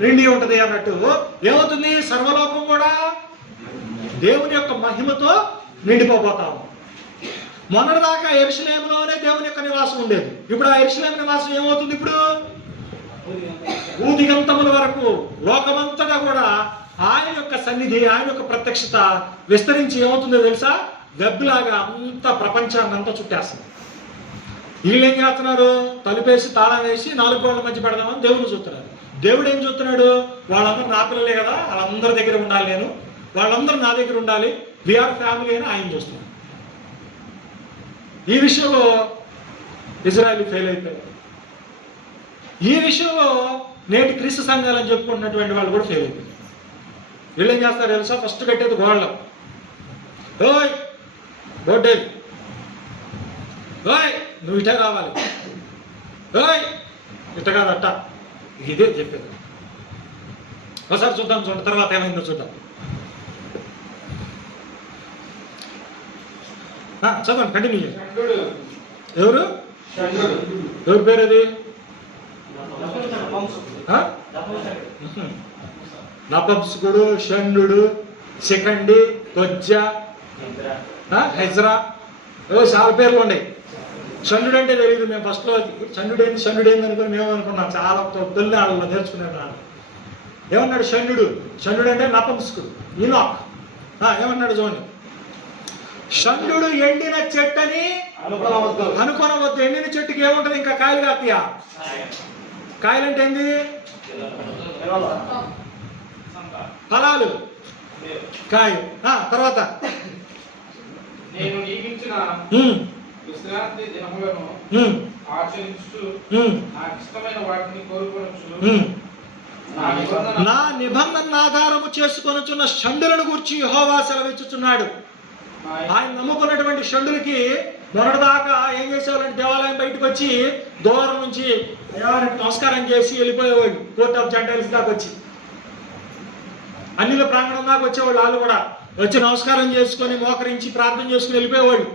నిండి ఉంటది అన్నట్టు ఏమవుతుంది? సర్వలోకం కూడా దేవుని యొక్క మహిమతో నిండిపోతాము. మొన్నటిదాకా యెరూషలేములోనే దేవుని యొక్క నివాసం ఉండేది. ఇప్పుడు ఆ యెరూషలేము నివాసం ఏమవుతుంది? ఇప్పుడు భూదిగంతముల వరకు లోకమంతటా కూడా ఆయన యొక్క సన్నిధి, ఆయన యొక్క ప్రత్యక్షత విస్తరించి ఏమవుతుందో తెలుసా? వెబ్లాగా అంత ప్రపంచాన్ని అంతా చుట్టేస్తుంది. వీళ్ళు ఏం చేస్తున్నారు? తలుపేసి తాళం వేసి 4 గోడల మధ్య పెడదామని దేవుడు చూస్తున్నారు. దేవుడు ఏం చూస్తున్నాడు? వాళ్ళందరూ నా పిల్లలే కదా, వాళ్ళందరి దగ్గర ఉండాలి, నేను వాళ్ళందరూ నా దగ్గర ఉండాలి, వీఆర్ ఫ్యామిలీ అని ఆయన చూస్తున్నాడు. ఈ విషయంలో ఇజ్రాయెల్ ఫెయిల్ అయిపోయారు. ఈ విషయంలో నేటి క్రీస్తు సంఘాలని చెప్పుకుంటున్నటువంటి వాళ్ళు కూడా ఫెయిల్ అయిపోయారు. వీళ్ళు ఏం చేస్తారు తెలుసా? ఫస్ట్ కట్టేది గోడలు. ఓయ్ బోర్డేది, ఓయ్ నువ్వు ఇట కావాలి, ఓయ్ ఇట కాదట, ఇదే చెప్పేది. ఒకసారి చూద్దాం, చూడండి తర్వాత ఏమైందో చూద్దాం. చదవండి, కంటిన్యూ చేయండి. ఎవరు? ఎవరి పేరు అది? నపుంసకుడు, షండు, శిఖండి, తొజ్జా, హెజ్రా, చాలా పేర్లు ఉన్నాయి. షండు అంటే తెలియదు. మేము ఫస్ట్లో షండు ఏంది అనుకుని మేము అనుకున్నాం. చాలా తొలి నాళ్ళలో నేర్చుకున్నాను. ఏమన్నాడు షండు అంటే నపుంసకుడు, ఈనోక్. ఏమన్నాడు చూడండి, షండు ఎండిన చెట్టని అనుకోనవద్దు. ఎండిన చెట్టుకి ఏముంటది? ఇంకా కాయలు కాతీయా? కాయలు అంటే ఏంది? ఫలాలు, కాయ. తర్వాత నేను నియమించిన విశ్రాంతి దినములను ఆచరించు, నాకు ఇష్టమైన వాటిని కోరుకొనొచ్చు, నా నిబంధన ఆధారము చేసుకొనుచున్న షండులను గురించి యెహోవా సెలవిచ్చుచున్నాడు. ఆయన నమ్ముకున్నటువంటి షండులకి మొన్నటిదాకా ఏం చేసేవాళ్ళంటే దేవాలయం బయటకు వచ్చి దూరం నుంచి నమస్కారం చేసి వెళ్ళిపోయేవాళ్ళు. కోర్ట్ ఆఫ్ జెంటైల్స్ దాకా వచ్చి అన్నిల ప్రాంగణం దాకా వచ్చేవాళ్ళు. వాళ్ళు కూడా వచ్చి నమస్కారం చేసుకొని మోకరించి ప్రార్థన చేసుకుని వెళ్ళిపోయేవాళ్ళు.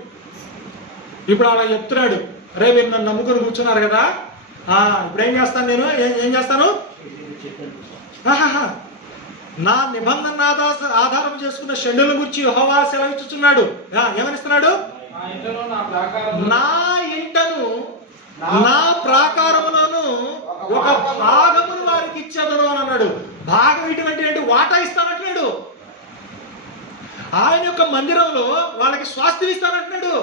ఇప్పుడు అలా చెప్తున్నాడు, రే మీరు నన్ను నమ్ముకుని కూర్చున్నారు కదా, ఇప్పుడు ఏం చేస్తాను నేను? ఏం చేస్తాను? నా నిబంధన ఆధారం చేసుకున్న షండుల గురించి యెహోవా సెలవిచ్చుచున్నాడు. ఏమనిస్తున్నాడు? నా ఇంటను నా ప్రాకారములోను ఒక భాగమును వారికి ఇచ్చేదను అని అన్నాడు. భాగం ఇటువంటి వాటా ఇస్తానంటున్నాడు. ఆయన యొక్క మందిరంలో వాళ్ళకి స్వాస్థ్యం ఇస్తానంటున్నాడు.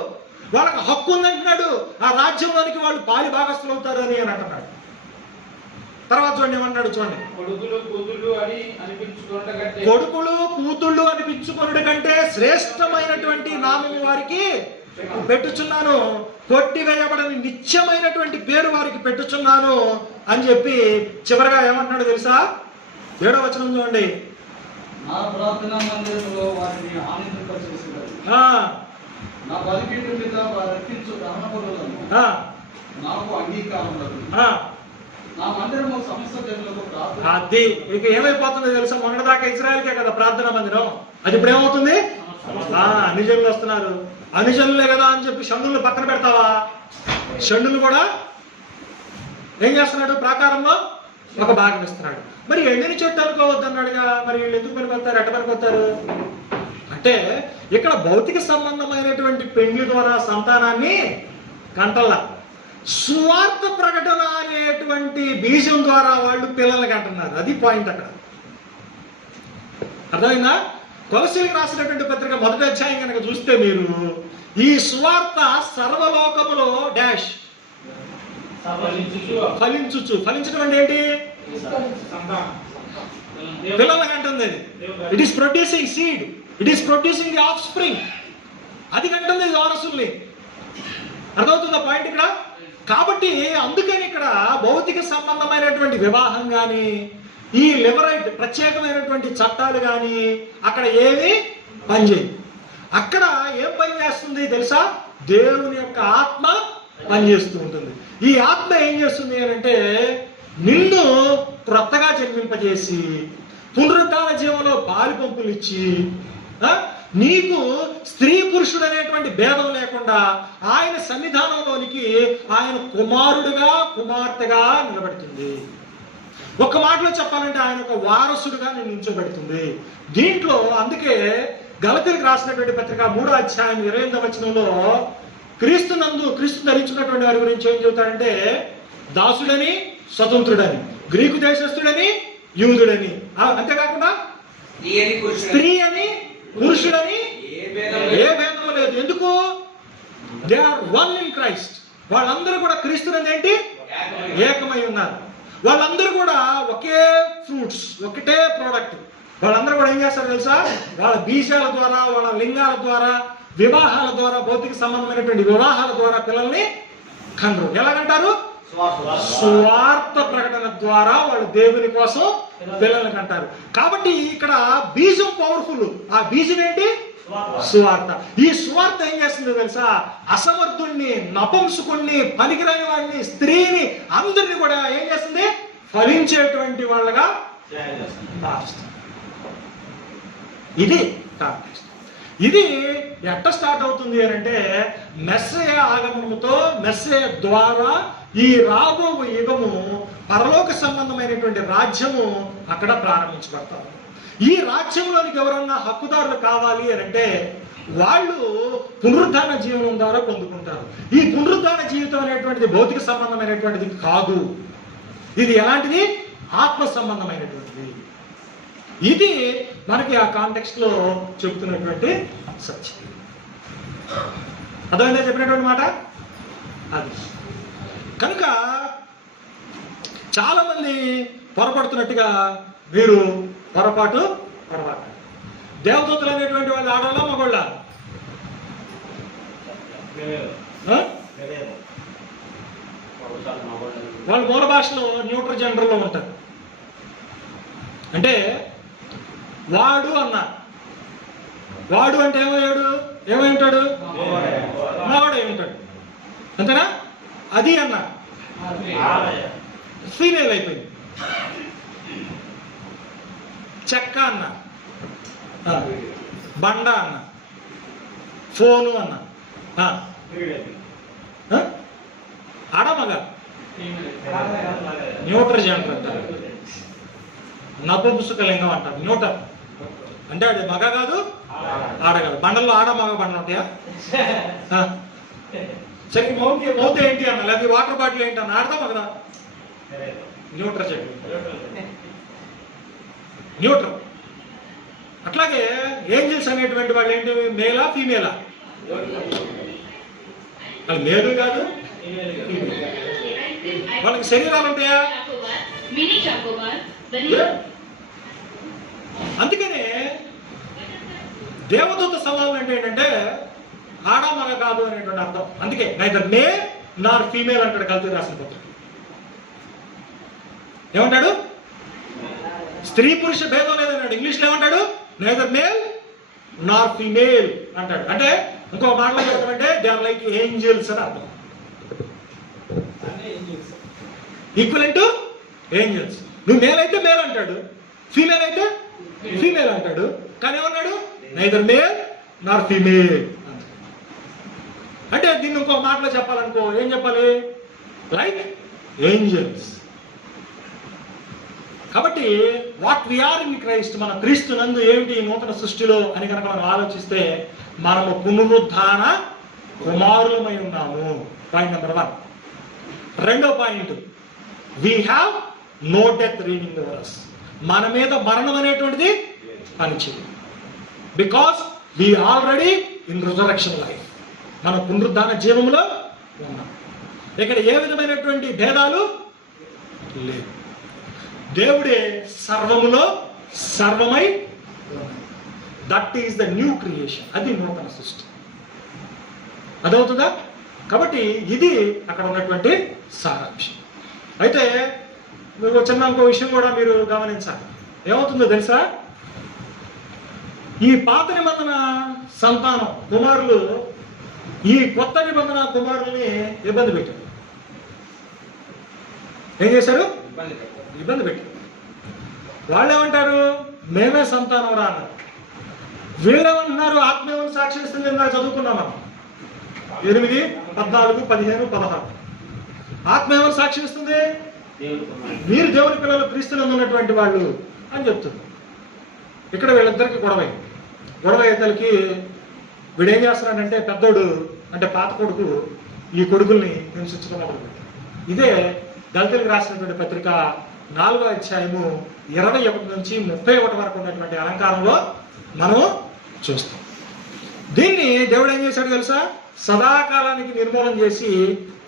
వాళ్ళకి హక్కు ఉందంటున్నాడు. ఆ రాజ్యంలోనికి వాళ్ళు పాలి భాగస్తులు అవుతారు అని అంటున్నాడు. తర్వాత చూడండి ఏమన్నాడు చూడండి, కొడుకులు కూతుళ్ళు అనిపించుకొనుట కంటే శ్రేష్టమైనటువంటి నామము వారికి పెట్టుచున్నాను, కొట్టివేయబడని నిత్యమైనటువంటి పేరు వారికి పెట్టుచున్నాను అని చెప్పి చివరిగా ఏమంటున్నాడు తెలుసా? 7వ వచనం చూడండి, నా ప్రార్థనా మందిరంలో వారిని ఆనందింపచేసేవారు, నా బలిపీఠం మీద వారు అర్పించు దహన బలులను నాకు అంగీకారం నా మందిరము సమస్త జనులకు ప్రార్థన. అది ఇక ఏమైపోతుందో తెలుసా? మొన్నటిదాకా ఇజ్రాయెల్కే కదా ప్రార్థనా మందిరం, అది ఇప్పుడు ఏమవుతుంది? అన్ని జనులు వస్తున్నారు, అన్ని జనులే కదా అని చెప్పి షండులు పక్కన పెడతావా? షండులు కూడా ఏం చేస్తున్నాడు? ప్రాకారంలో ఒక భాగం ఇస్తున్నాడు. మరి ఎండిని చెట్టు అనుకోవద్దు అన్నాడుగా, మరి వీళ్ళు ఎందుకు పనికొస్తారు? ఎట్ట పనికొస్తారు అంటే ఇక్కడ భౌతిక సంబంధమైనటువంటి పెండ్లి ద్వారా సంతానాన్ని కంటల్లా, సువార్త ప్రకటన అనేటువంటి బీజం ద్వారా వాళ్ళు పిల్లల్ని కంటున్నారు. అది పాయింట్ అక్కడ. అర్థమైందా? కొలస్సీలకు రాసినటువంటి పత్రిక 1వ అధ్యాయం కనుక చూస్తే మీరు ఈ సువార్త సర్వలోకములో డాష్ ఫలించడం అంటే ఏంటి? పిల్లలకి అంటుంది. It is producing seed, it is producing the of spring. అది కంటుంది వారసుల్ని. అర్థమవుతుందా పాయింట్ ఇక్కడ? కాబట్టి అందుకని ఇక్కడ భౌతిక సంబంధమైనటువంటి వివాహం కానీ, ఈ లిబరైట్ ప్రత్యేకమైనటువంటి చట్టాలు కానీ అక్కడ ఏమి పనిచేయదు. అక్కడ ఏం పని చేస్తుంది తెలుసా? దేవుని యొక్క ఆత్మ పనిచేస్తూ ఉంటుంది. ఈ ఆత్మ ఏం చేస్తుంది అంటే నిన్ను క్రొత్తగా జన్మింపజేసి పునరుద్ధాన జీవంలో పాలు పంపులు ఇచ్చి నీకు స్త్రీ పురుషుడు అనేటువంటి భేదం లేకుండా ఆయన సన్నిధానంలోనికి ఆయన కుమారుడుగా కుమార్తెగా నిలబెడుతుంది. ఒక్క మాటలో చెప్పాలంటే ఆయన ఒక వారసుడుగా నేను నిల్చోబెడుతుంది. దీంట్లో అందుకే గలతీయులకు రాసినటువంటి పత్రిక 3వ అధ్యాయం 28వ వచనంలో క్రీస్తు ధరించుకున్నటువంటి వారి గురించి ఏం చెబుతాడంటే దాసుడని స్వతంత్రుడని, గ్రీకు దేశస్థుడని యూదుడని, అంతేకాకుండా స్త్రీ అని పురుషుడని ఏ భేదం లేదు. ఎందుకు? They are one in Christ. వాళ్ళందరూ కూడా క్రీస్తునందు ఏంటి? ఏకమై ఉన్నారు. వాళ్ళందరూ కూడా ఒకే ఫ్రూట్స్, ఒకటే ప్రోడక్ట్. వాళ్ళందరూ కూడా ఏం చేస్తారు తెలుసా? వాళ్ళ బీజాల ద్వారా, వాళ్ళ లింగాల ద్వారా, వివాహాల ద్వారా, భౌతిక సంబంధమైనటువంటి వివాహాల ద్వారా పిల్లల్ని కండ్రు. ఎలాగంటారు? సువార్త ప్రకటన ద్వారా వాళ్ళు దేవుని కోసం పిల్లల్ని కంటారు. కాబట్టి ఇక్కడ బీజం పవర్ఫుల్. ఆ బీజం ఏంటి? సువార్త. ఈ సువార్త ఏం చేస్తుంది తెలుసా? అసమర్థుణ్ణి, నపుంసకుణ్ణి, పనికిరాని వాడిని, స్త్రీని, అందరినీ కూడా ఏం చేస్తుంది? ఫలించేటువంటి వాళ్ళగా మారుస్తుంది. ఇది కాంటెక్స్ట్. ఇది ఎట్ట స్టార్ట్ అవుతుంది అని అంటే మెస్సయ ఆగమనముతో, మెస్సయ ద్వారా ఈ రాబో యుగము పరలోక సంబంధమైనటువంటి రాజ్యము అక్కడ ప్రారంభించబడతారు. ఈ రాజ్యంలోనికి ఎవరన్నా హక్కుదారులు కావాలి అని అంటే వాళ్ళు పునరుద్ధాన జీవనం ద్వారా పొందుకుంటారు. ఈ పునరుద్ధాన జీవితం అనేటువంటిది భౌతిక సంబంధమైనటువంటిది కాదు. ఇది ఎలాంటిది? ఆత్మ సంబంధమైనటువంటిది. ఇది మనకి ఆ కాంటెక్స్ట్ లో చెబుతున్నటువంటి సత్యం. అర్థమైందా చెప్పినటువంటి మాట? అది కనుక చాలా మంది పొరపడుతున్నట్టుగా మీరు పొరపాటు. దేవదూతలు అనేటువంటి వాళ్ళు ఆడవాళ్ళ మగోళ్ళ? వాళ్ళ మూల భాషలో న్యూట్రల్ జెండర్లో ఉంటారు. అంటే వాడు అన్న, వాడు అంటే ఏమై ఉంటాడు? మగవాడు అయి ఉంటాడు, అంతేనా? అది అన్న ఫీమేల్ అయిపోయింది. చెక్క అన్న, బండ అన్న, ఫోను అన్న, ఆడమగ న్యూట్రల్ జెండర్ అంటారు. నపుంసకలింగం అంటారు. న్యూటర్ అంటే అది మగ కాదు, ఆడ కాదు. బండల్లో ఆడ మగ బండలు ఉంటాయా? సరే మౌత్ ఏంటి అన్న, లేదా వాటర్ బాటిల్ ఏంటి అన్న, ఆడతా మగదా? Neutral gender, neutral. అట్లాగే ఏంజల్స్ అనేటువంటి వాళ్ళు ఏంటి? మేలా ఫీమేలా? వాళ్ళు మేలు కాదు, వాళ్ళకి శరీరాలు ఉంటాయా? అందుకనే దేవదూత సవాళ్ళు అంటే ఏంటంటే ఆడ మగ కాదు అనేటువంటి అర్థం. అందుకే నైదర్ మేల్ నార్ ఫీమేల్ అంటాడు కల్తీ రాసిన పత్రిక. ఏమంటాడు? స్త్రీ పురుష భేదం లేదన్నాడు. ఇంగ్లీష్లో ఏమంటాడు? నైదర్ మేల్ నార్ ఫీమేల్ అంటాడు. అంటే ఇంకో మాటలో చెప్పాలంటే దే ఆర్ లైక్ ఏంజల్స్ అని అర్థం. Equivalent to angels. నువ్వు మేల్ అయితే మేల్ అంటాడు, ఫీమేల్ అయితే ఫీమేల్ అంటాడు. కానీ ఏమన్నాడు? Neither male nor female. అంటే దీన్ని ఇంకో మాటలో చెప్పాలనుకో ఏం చెప్పాలి? Like angels. కాబట్టి what we are in Christ, మన క్రీస్తు నందు ఏమిటి నూతన సృష్టిలో అని కనుక మనం ఆలోచిస్తే మనము పునరుద్ధాన కుమారులమై ఉన్నాము. Point number 1. రెండో point, we have no death reading over us. మన మీద మరణం అనేటువంటిది పనిచేయదు. Because we already in resurrection life. మన పునరుద్ధాన జీవంలో ఉన్నాం. ఇక్కడ ఏ విధమైనటువంటి భేదాలు లేవు. దేవుడే సర్వములో సర్వమై, that is the new creation. అది నూతన సృష్టి. అదవుతుందా? కాబట్టి ఇది అక్కడ ఉన్నటువంటి సారాంశం. అయితే మీకు చిన్న ఇంకో విషయం కూడా మీరు గమనించాలి. ఏమవుతుందో తెలుసా? ఈ పాత నిబంధన సంతానం కుమారులు ఈ కొత్త నిబంధన కుమారుల్ని ఇబ్బంది పెట్టారు. ఏం చేశారు? ఇబ్బంది పెట్టారు. వాళ్ళు ఏమంటారు? మేమే సంతానం రా అన్నారు. వీళ్ళేమంటున్నారు? ఆత్మీయం సాక్షిస్తుంది. ఇందాక చదువుకున్నాం మనం 8, 14, 15, 16. ఆత్మీయం సాక్షిస్తుంది, మీరు దేవుని పిల్లలు క్రీస్తునందు ఉన్నటువంటి వాళ్ళు అని చెప్తుంది. ఇక్కడ వీళ్ళిద్దరికి గొడవ అయ్యేతలకి వీడు ఏం చేస్తున్నాడంటే పెద్దోడు అంటే పాత కొడుకు ఈ కొడుకుల్ని హింసించడం మొదలుపెట్టాడు. ఇదే దళితులకు రాసినటువంటి పత్రిక 4వ అధ్యాయము 21 నుంచి 31 వరకు ఉన్నటువంటి అలంకారంలో మనం చూస్తాం. దీన్ని దేవుడు ఏం చేశాడు తెలుసా? సదాకాలానికి నిర్మూలన చేసి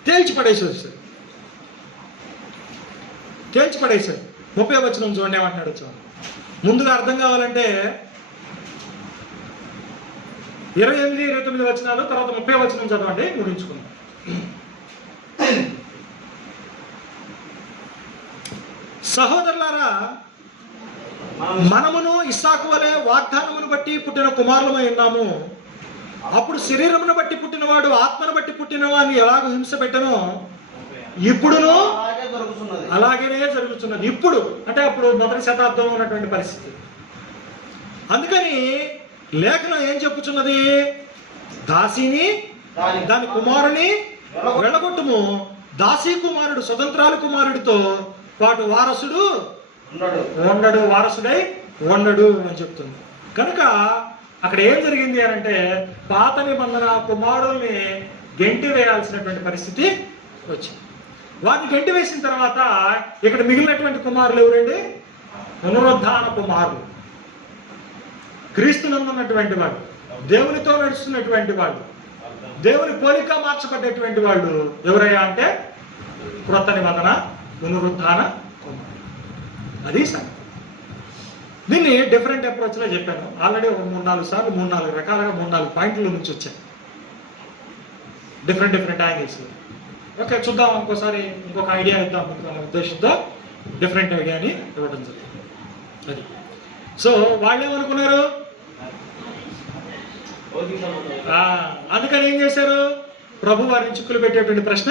తేల్చి పడేసాడు. 30వ వచనం చూడండి ఏమంటున్నాడు. చూడండి, ముందుగా అర్థం కావాలంటే 28, 29 వచనాలు, తర్వాత 30వ వచనం చదవండి, ముగించుకుందాం. సహోదరులారా, మనమును ఇస్సాకు వలె వాగ్దానమును బట్టి పుట్టిన కుమారులమై ఉన్నాము. అప్పుడు శరీరమును బట్టి పుట్టినవాడు ఆత్మను బట్టి పుట్టినవాడిని ఎలాగ హింస పెట్టనో ఇప్పుడును అలాగనే జరుగుతున్నది. ఇప్పుడు అంటే అప్పుడు మొదటి శతాబ్దంలో ఉన్నటువంటి పరిస్థితి. అందుకని లేఖనం ఏం చెప్పుచున్నది? దాసిని దాని కుమారుని వెళ్ళగొట్టుము, దాసీ కుమారుడు స్వతంత్రాల కుమారుడితో పాటు వారసుడు ఉండడు, వారసుడై ఉండడు అని చెప్తుంది. కనుక అక్కడ ఏం జరిగింది అని అంటే పాత నిబంధన కుమారుల్ని గెంటి వేయాల్సినటువంటి పరిస్థితి వచ్చింది. వాటిని గెంటి వేసిన తర్వాత ఇక్కడ మిగిలినటువంటి కుమారులు ఎవరండి? పునరుద్ధాన కుమారులు, క్రీస్తునందున్నటువంటి వాళ్ళు, దేవునితో నడుస్తున్నటువంటి వాళ్ళు, దేవుని పోలిక మార్చబడ్డటువంటి వాళ్ళు ఎవరయ్యా అంటే క్రొత్త నిబంధన పునరుద్ధాన కుమారులు. అది సంగతి. దీన్ని డిఫరెంట్ అప్రోచ్లో చెప్పాను ఆల్రెడీ ఒక 3-4 సార్లు 3-4 రకాలుగా 3-4 పాయింట్ల నుంచి వచ్చాను, డిఫరెంట్ యాంగిల్స్. ఓకే, చూద్దాం, ఇంకోసారి ఇంకొక ఐడియా ఇద్దాం అనే ఉద్దేశంతో డిఫరెంట్ ఐడియాని ఇవ్వడం జరిగింది. అది సో వాళ్ళు ఏమనుకున్నారు, అందుకని ఏం చేశారు, ప్రభు వారిని చిక్కులు పెట్టేటువంటి ప్రశ్న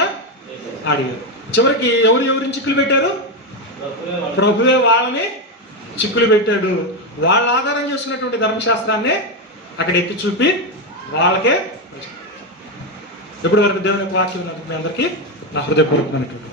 అడిగారు. చివరికి ఎవరిని చిక్కులు పెట్టారు? ప్రభువే వాళ్ళని చిక్కులు పెట్టాడు. వాళ్ళ ఆధారం చేసుకున్నటువంటి ధర్మశాస్త్రాన్ని అక్కడ ఎత్తి చూపి వాళ్ళకే. ఇప్పటి వరకు దేవుని వాక్యం మీ అందరికీ నా హృదయపూర్వకమైనటువంటి